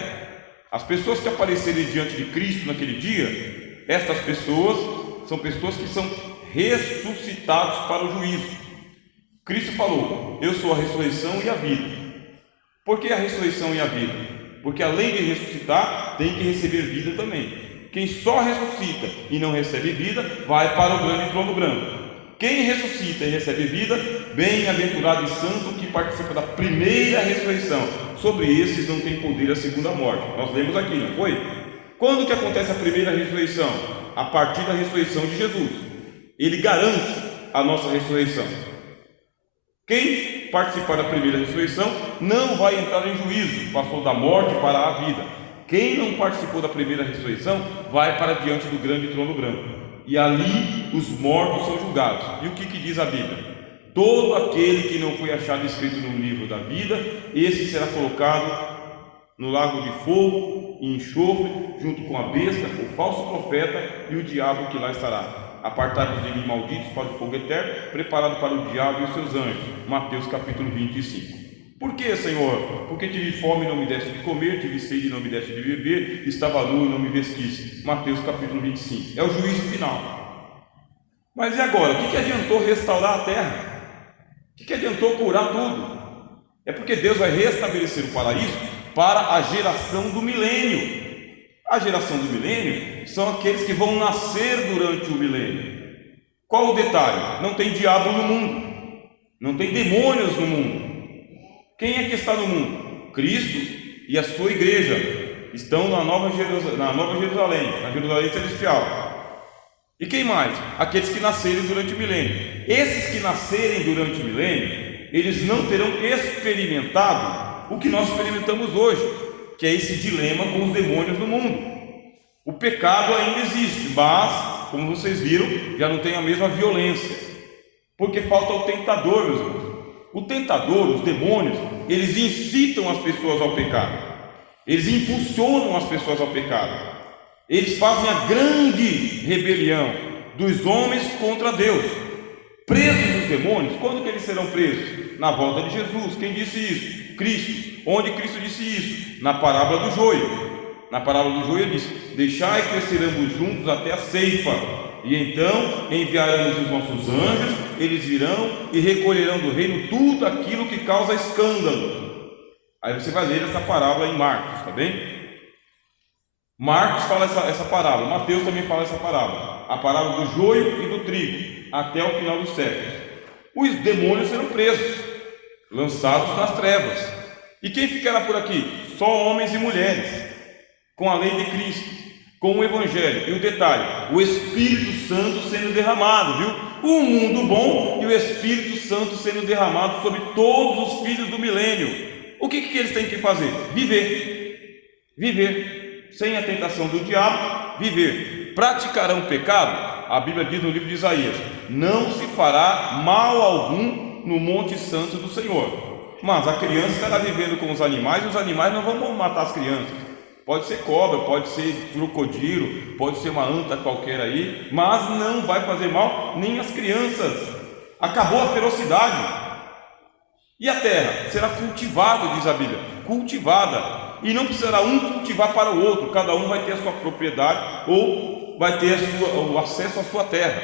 As pessoas que aparecerem diante de Cristo naquele dia, estas pessoas são pessoas que são ressuscitados para o juízo. Cristo falou: eu sou a ressurreição e a vida. Por que a ressurreição e a vida? Porque além de ressuscitar, tem que receber vida também. Quem só ressuscita e não recebe vida, vai para o grande trono branco. Quem ressuscita e recebe vida, bem-aventurado e santo que participa da primeira ressurreição. Sobre esses não tem poder a segunda morte. Nós lemos aqui, não foi? Quando que acontece a primeira ressurreição? A partir da ressurreição de Jesus. Ele garante a nossa ressurreição. Quem participar da primeira ressurreição não vai entrar em juízo, passou da morte para a vida. Quem não participou da primeira ressurreição vai para diante do grande trono branco. E ali os mortos são julgados. E o que diz a Bíblia? Todo aquele que não foi achado escrito no livro da vida, esse será colocado no lago de fogo e enxofre, junto com a besta, o falso profeta e o diabo que lá estará. Apartados de mim, malditos, para o fogo eterno, preparado para o diabo e os seus anjos. Mateus capítulo 25. Por que, Senhor? Porque tive fome e não me deste de comer, tive sede e não me deste de beber, estava nu e não me vestiste. Mateus capítulo 25. É o juízo final. Mas e agora? O que adiantou restaurar a terra? O que adiantou curar tudo? É porque Deus vai restabelecer o paraíso para a geração do milênio. A geração do milênio são aqueles que vão nascer durante o milênio. Qual o detalhe? Não tem diabo no mundo, não tem demônios no mundo. Quem é que está no mundo? Cristo e a sua igreja estão na Nova Jerusalém, na Jerusalém Celestial. E quem mais? Aqueles que nascerem durante o milênio. Esses que nascerem durante o milênio, eles não terão experimentado o que nós experimentamos hoje, que é esse dilema com os demônios no mundo. O pecado ainda existe, mas, como vocês viram, já não tem a mesma violência, porque falta o tentador, meus irmãos. O tentador, os demônios, eles incitam as pessoas ao pecado, eles impulsionam as pessoas ao pecado, eles fazem a grande rebelião dos homens contra Deus. Presos os demônios, quando que eles serão presos? Na volta de Jesus. Quem disse isso? Cristo. Onde Cristo disse isso? Na parábola do joio. Na parábola do joio ele disse: deixai crescer ambos juntos até a ceifa, e então enviaremos os nossos anjos, eles virão e recolherão do reino tudo aquilo que causa escândalo. Aí você vai ler essa parábola em Marcos, tá bem? Marcos fala essa parábola, Mateus também fala essa parábola, a parábola do joio e do trigo, até o final dos séculos. Os demônios serão presos, lançados nas trevas. E quem ficará por aqui? Só homens e mulheres, com a lei de Cristo, com o Evangelho. E o detalhe, o Espírito Santo sendo derramado, viu? O mundo bom e o Espírito Santo sendo derramado sobre todos os filhos do milênio. O que eles têm que fazer? Viver, sem a tentação do diabo, viver. Praticarão pecado? A Bíblia diz no livro de Isaías: não se fará mal algum no monte santo do Senhor. Mas a criança estará vivendo com os animais, e os animais não vão matar as crianças. Pode ser cobra, pode ser crocodilo, pode ser uma anta qualquer aí, mas não vai fazer mal nem às crianças. Acabou a ferocidade. E a terra será cultivada, diz a Bíblia, cultivada, e não precisará um cultivar para o outro, cada um vai ter a sua propriedade, ou vai ter o acesso à sua terra.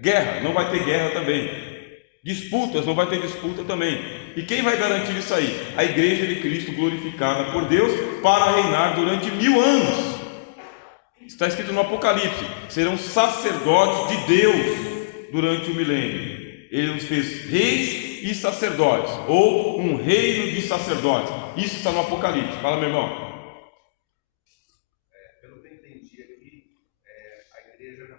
Guerra, não vai ter guerra também. Disputas, não vai ter disputa também. E quem vai garantir isso aí? A igreja de Cristo glorificada por Deus para reinar durante 1000 anos. Está escrito no Apocalipse: serão sacerdotes de Deus durante o milênio. Ele nos fez reis e sacerdotes, ou um reino de sacerdotes. Isso está no Apocalipse. Fala, meu irmão. Pelo que eu entendi aqui, a igreja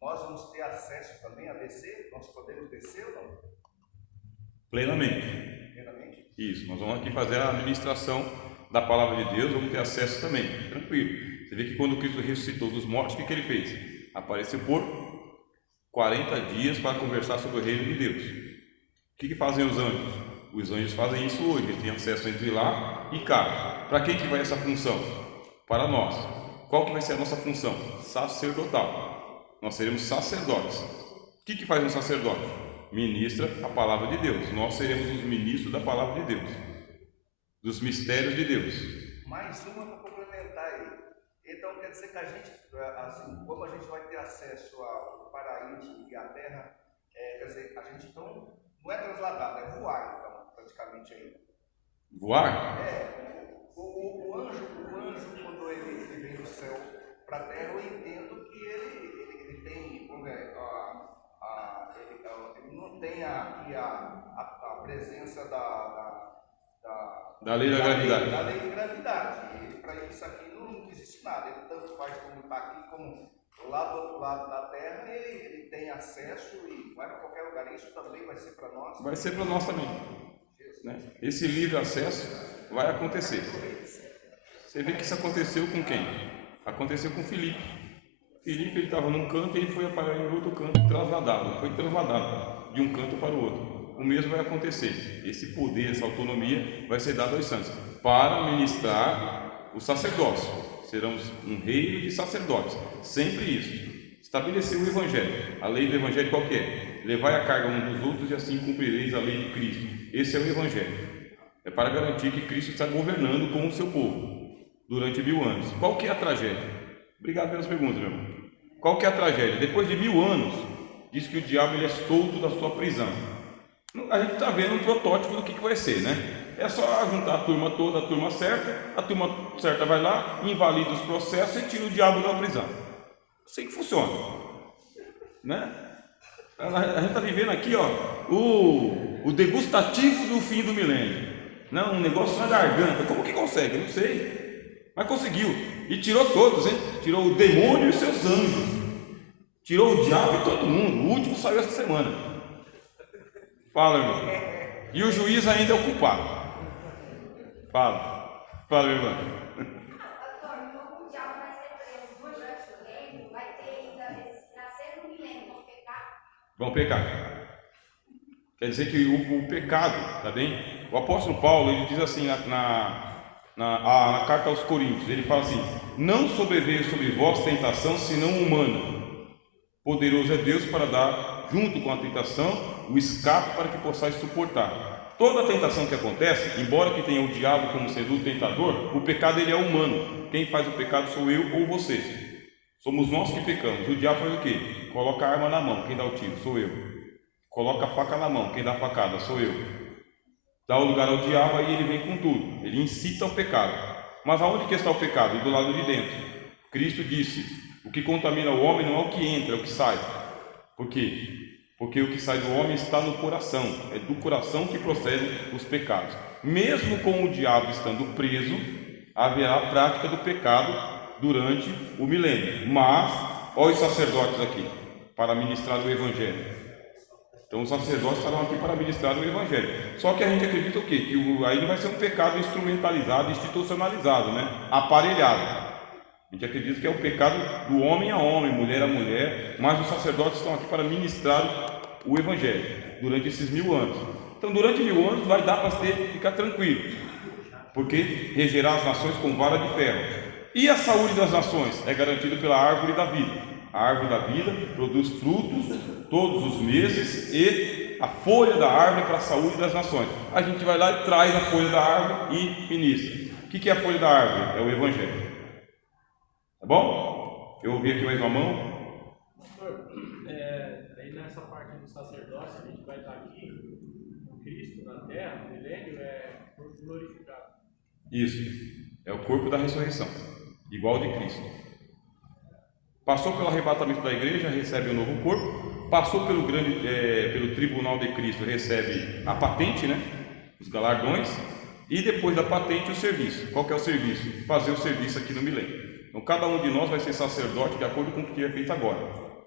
nós vamos ter acesso também a descer? Nós podemos descer ou não? Plenamente. Plenamente? Isso, nós vamos aqui fazer a administração da palavra de Deus, vamos ter acesso também, tranquilo. Você vê que quando Cristo ressuscitou dos mortos, o que ele fez? Apareceu por 40 dias para conversar sobre o reino de Deus. O que fazem os anjos? Os anjos fazem isso hoje, eles têm acesso entre lá e cá. Para quem que vai essa função? Para nós. Qual que vai ser a nossa função? Sacerdotal. Nós seremos sacerdotes. O que faz um sacerdote? Ministra a palavra de Deus. Nós seremos os ministros da palavra de Deus, dos mistérios de Deus. Mais uma para complementar aí. Então quer dizer que a gente, assim, como a gente vai ter acesso ao paraíso e à terra, quer dizer, a gente então não é trasladado, é voar, então, praticamente aí. Voar? O anjo, quando ele vem do céu para a terra, eu entendo que ele tem, vamos ver, ele não tem aqui a presença da lei da gravidade. Da lei de gravidade. Para isso aqui não existe nada. Ele tanto faz como está aqui, como lá do outro lado da terra, ele tem acesso e vai para qualquer lugar. Isso também vai ser para nós? Vai ser para nós também. Né? Esse livre acesso vai acontecer. Você vê que isso aconteceu com quem? Aconteceu com Filipe. Filipe, ele estava num canto e ele foi parar em outro canto, trasladado. Foi trasladado de um canto para o outro. O mesmo vai acontecer. Esse poder, essa autonomia vai ser dado aos santos para ministrar o sacerdócio. Seremos um reino de sacerdotes. Sempre isso. Estabelecer o Evangelho. A lei do Evangelho qual que é? Levai a carga um dos outros e assim cumprireis a lei de Cristo. Esse é o Evangelho. É para garantir que Cristo está governando com o seu povo durante 1000 anos. Qual que é a tragédia? Obrigado pelas perguntas, meu irmão. Qual que é a tragédia? Depois de 1000 anos, diz que o diabo ele é solto da sua prisão. A gente está vendo um protótipo do que vai ser, né? É só juntar a turma toda, a turma certa vai lá, invalida os processos e tira o diabo da prisão. Assim que funciona, né? A gente está vivendo aqui, ó, o degustativo do fim do milênio. Não, um negócio na garganta. Como que consegue? Não sei. Mas conseguiu. E tirou todos, hein? Tirou o demônio e seus anjos. Tirou o diabo e todo mundo. O último saiu essa semana. Fala, irmão. E o juiz ainda é o culpado. Fala. Fala, irmão. Pastor, então o diabo vai ser preso durante o reino, vai ter ainda nascer no milênio, vão pecar? Vão pecar. Quer dizer que o pecado, tá bem? O apóstolo Paulo, ele diz assim na carta aos Coríntios, ele fala assim: não sobreveio sobre vós tentação senão humana. Poderoso é Deus para dar, junto com a tentação, o escape para que possais suportar. Toda a tentação que acontece, embora que tenha o diabo como sendo o tentador, o pecado ele é humano. Quem faz o pecado sou eu ou você. Somos nós que pecamos. O diabo faz o quê? Coloca a arma na mão. Quem dá o tiro? Sou eu. Coloca a faca na mão. Quem dá a facada? Sou eu. Dá o lugar ao diabo, aí ele vem com tudo. Ele incita ao pecado. Mas aonde que está o pecado? Do lado de dentro. Cristo disse: o que contamina o homem não é o que entra, é o que sai. Por quê? Porque o que sai do homem está no coração. É do coração que procedem os pecados. Mesmo com o diabo estando preso, haverá a prática do pecado durante o milênio. Mas, olha os sacerdotes aqui, para ministrar o Evangelho. Então os sacerdotes estarão aqui para ministrar o Evangelho. Só que a gente acredita o quê? Que aí não vai ser um pecado instrumentalizado, institucionalizado, né? Aparelhado. A gente acredita que é o pecado do homem a homem, mulher a mulher, mas os sacerdotes estão aqui para ministrar o Evangelho durante esses 1000 anos. Então durante 1000 anos vai dar para ficar tranquilo, porque regerá as nações com vara de ferro. E a saúde das nações é garantida pela árvore da vida. A árvore da vida produz frutos todos os meses e a folha da árvore para a saúde das nações. A gente vai lá e traz a folha da árvore e ministra. O que é a folha da árvore? É o Evangelho. Tá bom? Eu ouvi aqui mais uma mão. Pastor, aí nessa parte do sacerdócio, a gente vai estar aqui com Cristo na terra, o milênio é corpo glorificado. Isso. É o corpo da ressurreição, igual de Cristo. Passou pelo arrebatamento da igreja, recebe um novo corpo. Passou pelo tribunal de Cristo, recebe a patente, né? Os galardões. E depois da patente, o serviço. Qual que é o serviço? Fazer o serviço aqui no milênio. Então, cada um de nós vai ser sacerdote de acordo com o que é feito agora.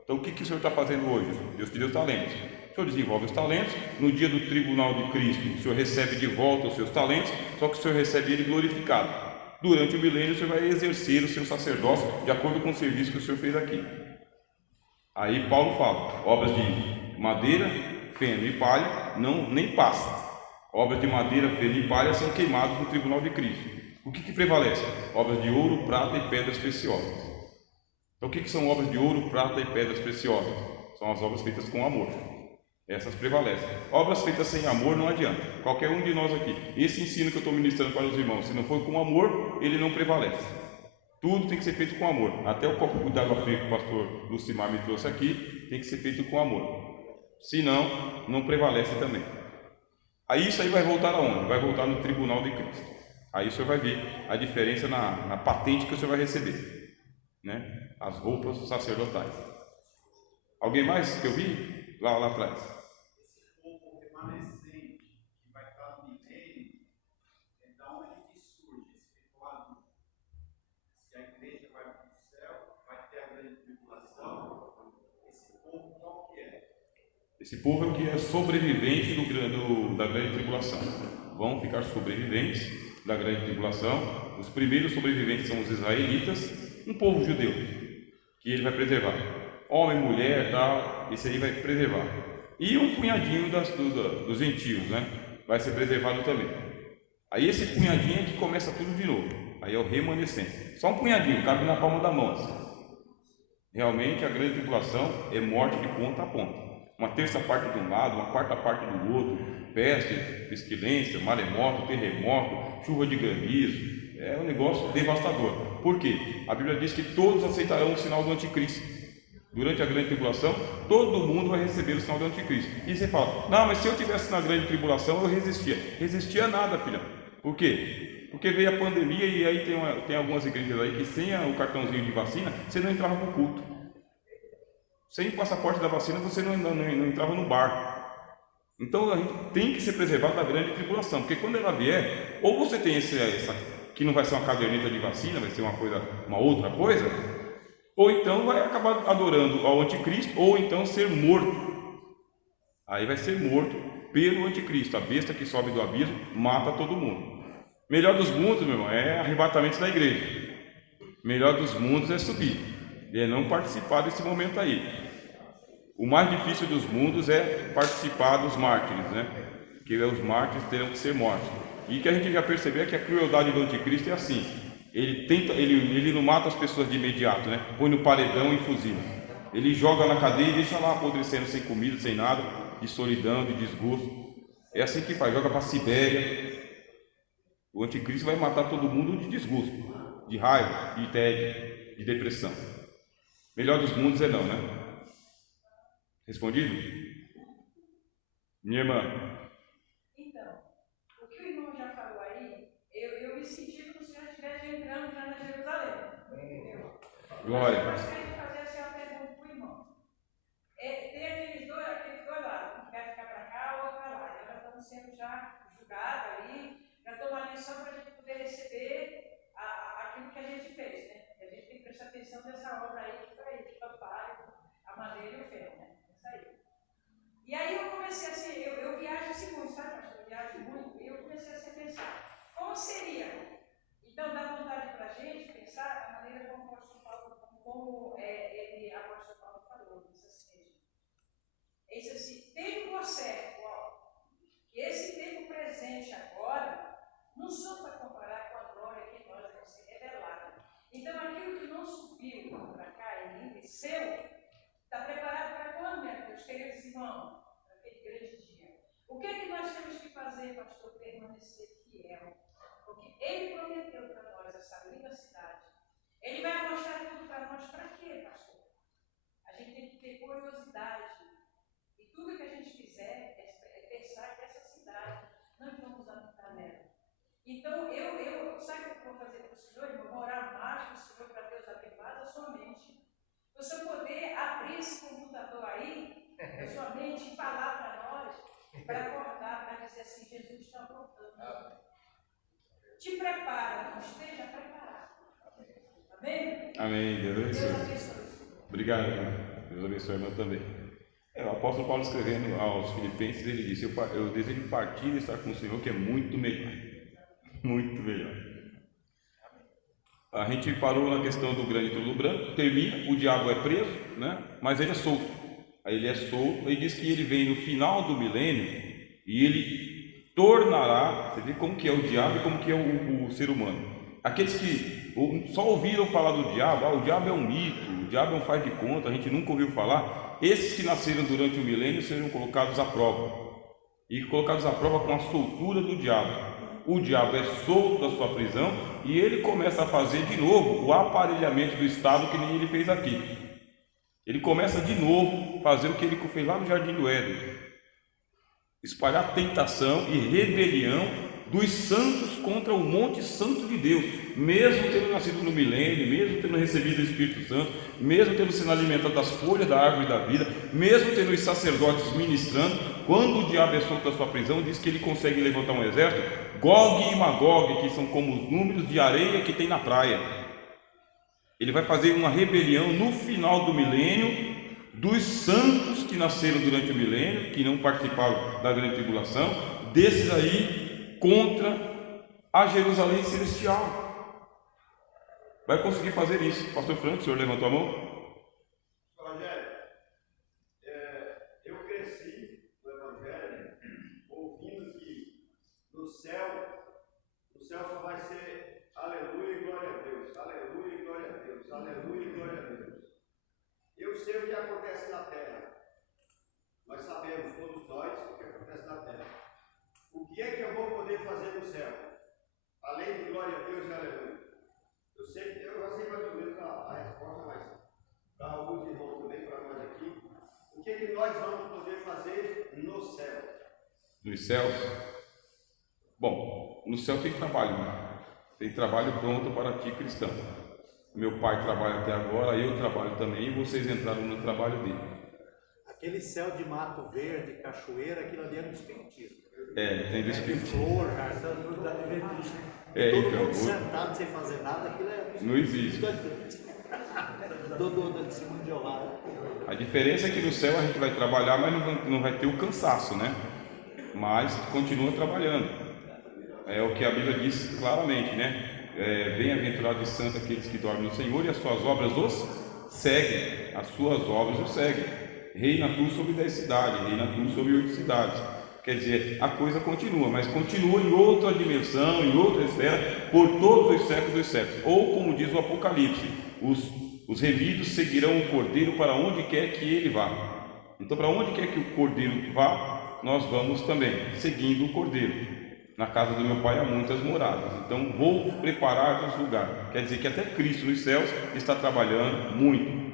Então, Então, o que o Senhor está fazendo hoje? Deus te deu talentos. O Senhor desenvolve os talentos. No dia do tribunal de Cristo, o Senhor recebe de volta os seus talentos, só que o Senhor recebe ele glorificado. Durante o milênio, o Senhor vai exercer o seu sacerdócio de acordo com o serviço que o Senhor fez aqui. Aí Paulo fala, obras de madeira, feno e palha, nem passa. Obras de madeira, feno e palha são queimadas no tribunal de Cristo. O que prevalece? Obras de ouro, prata e pedras preciosas. Então, o que são obras de ouro, prata e pedras preciosas? São as obras feitas com amor. Essas prevalecem. Obras feitas sem amor não adianta. Qualquer um de nós aqui, esse ensino que eu estou ministrando para os irmãos, se não for com amor, ele não prevalece. Tudo tem que ser feito com amor. Até o copo de água fria que o pastor Lucimar me trouxe aqui, tem que ser feito com amor. Senão, não prevalece também. Aí isso aí vai voltar aonde? Vai voltar no tribunal de Cristo. Aí o senhor vai ver a diferença na patente que o senhor vai receber, né? As roupas sacerdotais. Alguém mais que eu vi? Lá atrás. Esse povo remanescente que vai estar no milênio, então onde que surge esse lado? Se a igreja vai para o céu, vai ter a grande tribulação, esse povo qual que é? Esse povo é o que é sobrevivente da grande tribulação. Vão ficar sobreviventes da grande tribulação. Os primeiros sobreviventes são os israelitas, um povo judeu, que ele vai preservar. Homem, mulher, tal, esse aí vai preservar. E um punhadinho dos gentios, né? Vai ser preservado também. Aí esse punhadinho é que começa tudo de novo. Aí é o remanescente. Só um punhadinho, cabe na palma da mão. Assim. Realmente a grande tribulação é morte de ponta a ponta. Uma terça parte de um lado, uma quarta parte do outro, peste, pestilência, maremoto, terremoto, chuva de granizo. É um negócio devastador. Por quê? A Bíblia diz que todos aceitarão o sinal do anticristo. Durante a grande tribulação, todo mundo vai receber o sinal do anticristo. E você fala, não, mas se eu tivesse na grande tribulação, eu resistia. Resistia nada, filha. Por quê? Porque veio a pandemia e aí tem algumas igrejas aí que sem o cartãozinho de vacina, você não entrava no culto. Sem o passaporte da vacina, você não entrava no bar. Então a gente tem que ser preservado da grande tribulação, porque quando ela vier, ou você tem essa que não vai ser uma caderneta de vacina, vai ser uma outra coisa, ou então vai acabar adorando ao anticristo, ou então ser morto. Aí vai ser morto pelo anticristo, a besta que sobe do abismo, mata todo mundo. Melhor dos mundos, meu irmão, é arrebatamento da igreja. Melhor dos mundos é subir, é não participar desse momento aí. O mais difícil dos mundos é participar dos mártires, né? Porque os mártires terão que ser mortos. E que a gente já percebeu é que a crueldade do anticristo é assim. Ele não mata as pessoas de imediato, né? Põe no paredão e fuzila. Ele joga na cadeia e deixa lá apodrecendo sem comida, sem nada, de solidão, de desgosto. É assim que faz, joga para a Sibéria. O anticristo vai matar todo mundo de desgosto, de raiva, de tédio, de depressão. Melhor dos mundos é não, né? Respondido? Minha irmã. Então, o que o irmão já falou aí, eu me senti como se eu estivesse entrando já na Jerusalém. Glória. Mas eu gostaria de fazer assim uma pergunta para o irmão. Tem aqueles dois lados, um que quer ficar para cá, o outro para lá. Nós já estamos sendo já julgados ali, já estamos ali só para a gente poder receber aquilo que a gente fez, né? A gente tem que prestar atenção nessa obra aí que foi de papai, a madeira e o ferro, né? Isso aí. E aí eu comecei assim, eu viajo assim muito, sabe, pastor? Eu viajo muito, e eu comecei a pensar, como seria? Então dá vontade para a gente pensar a maneira como o apóstolo Paulo, a apóstolo Paulo falou, disse assim, tempo por certo, que esse tempo presente agora não são para comparar com a glória que nós vamos ser revelada. Então aquilo que não subiu para cá e nem desceu, está preparado para quando, meus queridos irmãos? Para aquele grande dia. O que é que nós temos que fazer, pastor? Permanecer fiel. Porque ele prometeu para nós essa linda cidade. Ele vai mostrar tudo para nós. Para quê, pastor? A gente tem que ter curiosidade. E tudo que a gente fizer é pensar que essa cidade nós vamos habitar nela. Então, sabe o que eu vou fazer para o Senhor? Eu vou orar mais para o Senhor, para Deus abrir mais a sua mente. Para o Senhor poder abrir esse computador aí, a sua mente, e falar para nós, para acordar, para dizer assim, Jesus está voltando. Te prepara, não esteja preparado. Amém? Amém. Deus abençoe. Obrigado, irmão. Deus abençoe a irmã também. O apóstolo Paulo escrevendo aos Filipenses, ele disse: eu desejo partir e estar com o Senhor, que é muito melhor. Muito melhor. A gente parou na questão do grande trono branco, termina, o diabo é preso, né? Mas ele é solto. Aí ele é solto, e diz que ele vem no final do milênio e ele tornará, você vê como que é o diabo e como que é o ser humano. Aqueles que só ouviram falar do diabo, o diabo é um mito, o diabo é um faz de conta, a gente nunca ouviu falar. Esses que nasceram durante o milênio serão colocados à prova, e colocados à prova com a soltura do diabo. O diabo é solto da sua prisão e ele começa a fazer de novo o aparelhamento do Estado que nem ele fez aqui. Ele começa de novo a fazer o que ele fez lá no Jardim do Éden: espalhar tentação e rebelião dos santos contra o monte santo de Deus, mesmo tendo nascido no milênio, mesmo tendo recebido o Espírito Santo, mesmo tendo sido alimentado das folhas da árvore da vida, mesmo tendo os sacerdotes ministrando. Quando o diabo é solto da sua prisão, diz que ele consegue levantar um exército, Gog e Magog, que são como os números de areia que tem na praia. Ele vai fazer uma rebelião no final do milênio dos santos que nasceram durante o milênio, que não participaram da grande tribulação, desses aí contra a Jerusalém celestial. Vai conseguir fazer isso. Pastor Franco, o senhor levantou a mão? Rogério, eu cresci no Evangelho ouvindo que no céu só vai ser aleluia e glória a Deus, aleluia e glória a Deus, aleluia e glória a Deus. Eu sei o que acontece na terra. Nós sabemos, todos nós, o que acontece na terra. O que é que eu vou poder fazer no céu? Além de glória a Deus e aleluia. Eu já sei mais ou menos a resposta, mas para alguns irmãos também, para nós aqui, o que é que nós vamos poder fazer no céu? Nos céus? Bom, no céu tem trabalho, né? Tem trabalho pronto para ti, cristão. Meu pai trabalha até agora, eu trabalho também, e vocês entraram no trabalho dele. Aquele céu de mato verde, cachoeira, aquilo ali é no espiritismo. Tem do espiritismo. Flor, tudo da adventista. Todo mundo então, sentado sem fazer nada, aquilo é... Não existe. Do segundo de Jeová. A diferença é que no céu a gente vai trabalhar, mas não vai ter o cansaço, né? Mas continua trabalhando. É o que a Bíblia diz claramente, né? Bem-aventurado e santo aqueles que dormem no Senhor, e as suas obras os seguem. As suas obras os seguem. Reina tu sobre 10 cidades, reina tu sobre 8 cidades. Quer dizer, a coisa continua, mas continua em outra dimensão, em outra esfera, por todos os séculos dos séculos. Ou, como diz o Apocalipse, os remidos seguirão o Cordeiro para onde quer que ele vá. Então, para onde quer que o Cordeiro vá, nós vamos também, seguindo o Cordeiro. Na casa do meu pai há muitas moradas, então vou preparar-vos lugar. Quer dizer que até Cristo nos céus está trabalhando muito.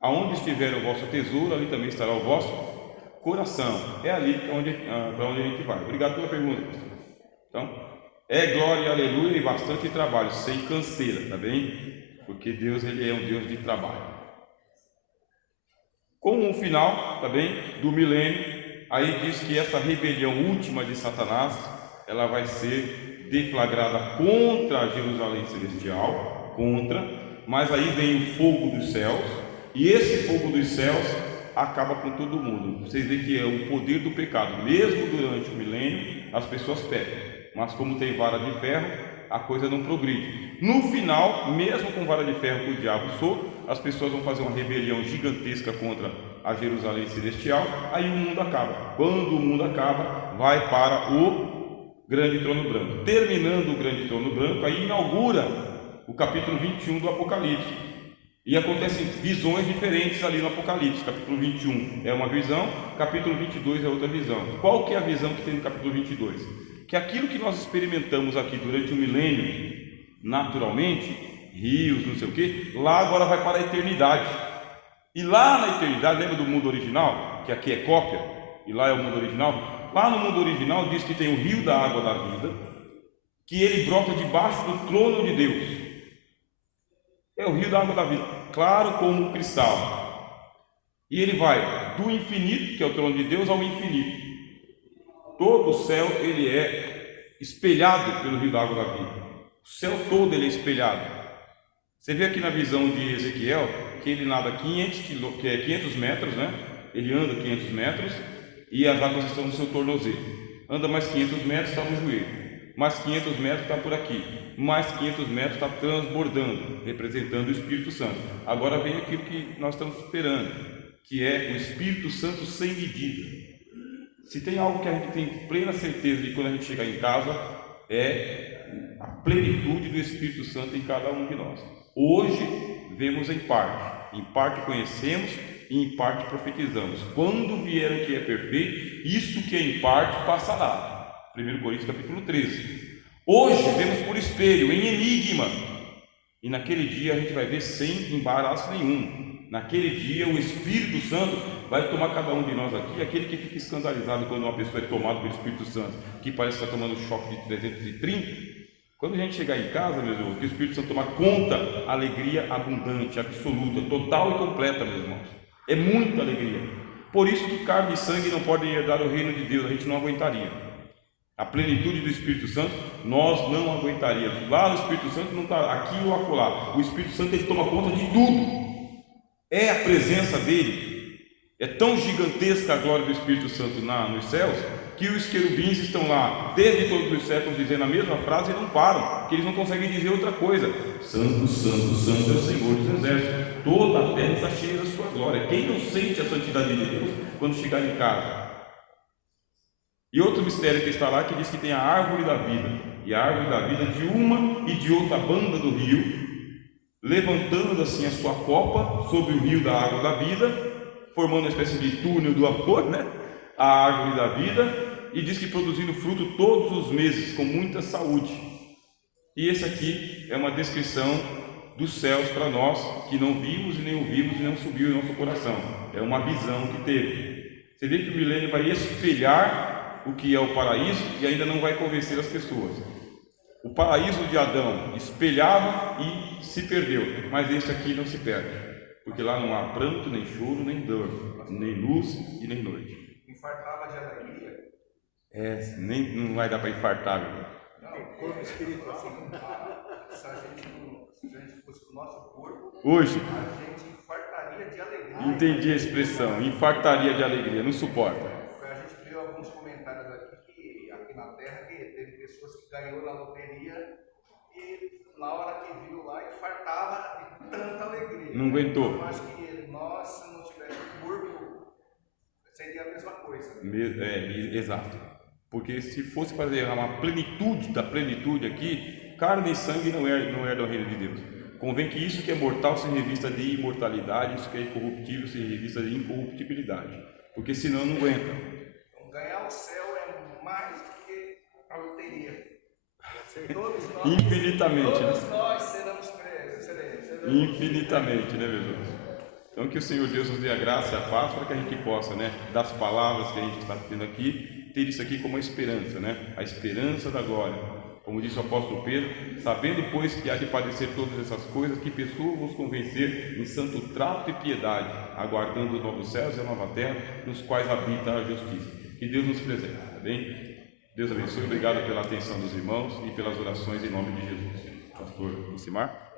Aonde estiver o vosso tesouro, ali também estará o vosso coração. É ali para onde a gente vai. Obrigado pela pergunta. Então, glória, aleluia e bastante trabalho, sem canseira, tá bem? Porque Deus, ele é um Deus de trabalho. Com o final, tá bem, do milênio, aí diz que essa rebelião última de Satanás, ela vai ser deflagrada contra a Jerusalém celestial, mas aí vem o fogo dos céus, e esse fogo dos céus acaba com todo mundo. Vocês veem que é o poder do pecado. Mesmo durante o milênio, as pessoas pecam, mas como tem vara de ferro, a coisa não progride. No final, mesmo com vara de ferro que o diabo solto, as pessoas vão fazer uma rebelião gigantesca contra a Jerusalém celestial, aí o mundo acaba. Quando o mundo acaba, vai para o grande trono branco. Terminando o grande trono branco, aí inaugura o capítulo 21 do Apocalipse. E acontecem visões diferentes ali no Apocalipse. Capítulo 21 é uma visão, capítulo 22 é outra visão. Qual que é a visão que tem no capítulo 22? Que aquilo que nós experimentamos aqui durante o milênio, naturalmente, rios, não sei o que, lá agora vai para a eternidade. E lá na eternidade, lembra do mundo original, que aqui é cópia, e lá é o mundo original? Lá no mundo original diz que tem o rio da água da vida, que ele brota debaixo do trono de Deus. É o rio da água da vida, claro como um cristal. E ele vai do infinito, que é o trono de Deus, ao infinito. Todo o céu, ele é espelhado pelo rio da água da vida. O céu todo ele é espelhado. Você vê aqui na visão de Ezequiel que ele nada 500 metros, né? Ele anda 500 metros e as águas estão no seu tornozelo. Anda mais 500 metros, está no joelho. Mais 500 metros está por aqui. Mais 500 metros está transbordando, representando o Espírito Santo. Agora vem aquilo que nós estamos esperando, que é o Espírito Santo sem medida. Se tem algo que a gente tem plena certeza de quando a gente chegar em casa, é a plenitude do Espírito Santo em cada um de nós. Hoje vemos em parte conhecemos e em parte profetizamos. Quando vier o que é perfeito, isso que é em parte passará. 1 Coríntios capítulo 13. Hoje vemos por espelho, em enigma, e naquele dia a gente vai ver sem embaraço nenhum. Naquele dia o Espírito Santo vai tomar cada um de nós aqui. Aquele que fica escandalizado quando uma pessoa é tomada pelo Espírito Santo, que parece estar tomando um choque de 330, quando a gente chegar em casa, meus irmãos, que o Espírito Santo tomar conta, alegria abundante, absoluta, total e completa, meus irmãos. É muita alegria. Por isso que carne e sangue não podem herdar o reino de Deus, a gente não aguentaria. A plenitude do Espírito Santo, nós não aguentaríamos. Lá o Espírito Santo não está aqui ou acolá. O Espírito Santo ele toma conta de tudo. É a presença dele. É tão gigantesca a glória do Espírito Santo nos céus, que os querubins estão lá desde todos os séculos dizendo a mesma frase e não param, que eles não conseguem dizer outra coisa. Santo, santo, santo é o Senhor dos exércitos. Toda a terra está cheia da sua glória. Quem não sente a santidade de Deus quando chegar em casa? E outro mistério que está lá, que diz que tem a árvore da vida, e a árvore da vida de uma e de outra banda do rio, levantando assim a sua copa sobre o rio da água da vida, formando uma espécie de túnel do amor, né? A árvore da vida, e diz que produzindo fruto todos os meses, com muita saúde. E esse aqui é uma descrição dos céus para nós, que não vimos e nem ouvimos e não subiu em nosso coração. É uma visão que teve. Você vê que o milênio vai espelhar o que é o paraíso e ainda não vai convencer as pessoas. O paraíso de Adão espelhava e se perdeu, mas esse aqui não se perde, porque lá não há pranto, nem choro, nem dor, nem luz e nem noite. Infartava de alegria. Não vai dar para infartar, meu. Não, corpo espiritual. Se a gente fosse com o nosso corpo, hoje, a gente infartaria de alegria. Entendi a expressão, infartaria de alegria, não suporta. A gente viu alguns comentários aqui na Terra, que teve pessoas que ganhou na loteria e na hora que viu lá, infartava de tanta alegria. Não aguentou. Eu acho que nós, se não tivesse o corpo, seria a mesma coisa. Exato. Porque se fosse fazer uma plenitude da plenitude aqui, carne e sangue não é do reino de Deus. Convém que isso que é mortal se revista de imortalidade, isso que é incorruptível se revista de incorruptibilidade. Porque senão não aguenta. Então, ganhar o céu é mais do que a loteria. Todos nós, infinitamente, todos né? nós seremos presos. Infinitamente, né, meu Deus? Então que o Senhor Deus nos dê a graça e a paz para que a gente possa, né, das palavras que a gente está tendo aqui, ter isso aqui como a esperança, né? A esperança da glória. Como disse o apóstolo Pedro, sabendo, pois, que há de padecer todas essas coisas, que pessoa vos convencer em santo trato e piedade, aguardando os novos céus e a nova terra, nos quais habita a justiça. Que Deus nos preserve, tá bem? Deus abençoe, obrigado pela atenção dos irmãos e pelas orações em nome de Jesus. Pastor Lucimar.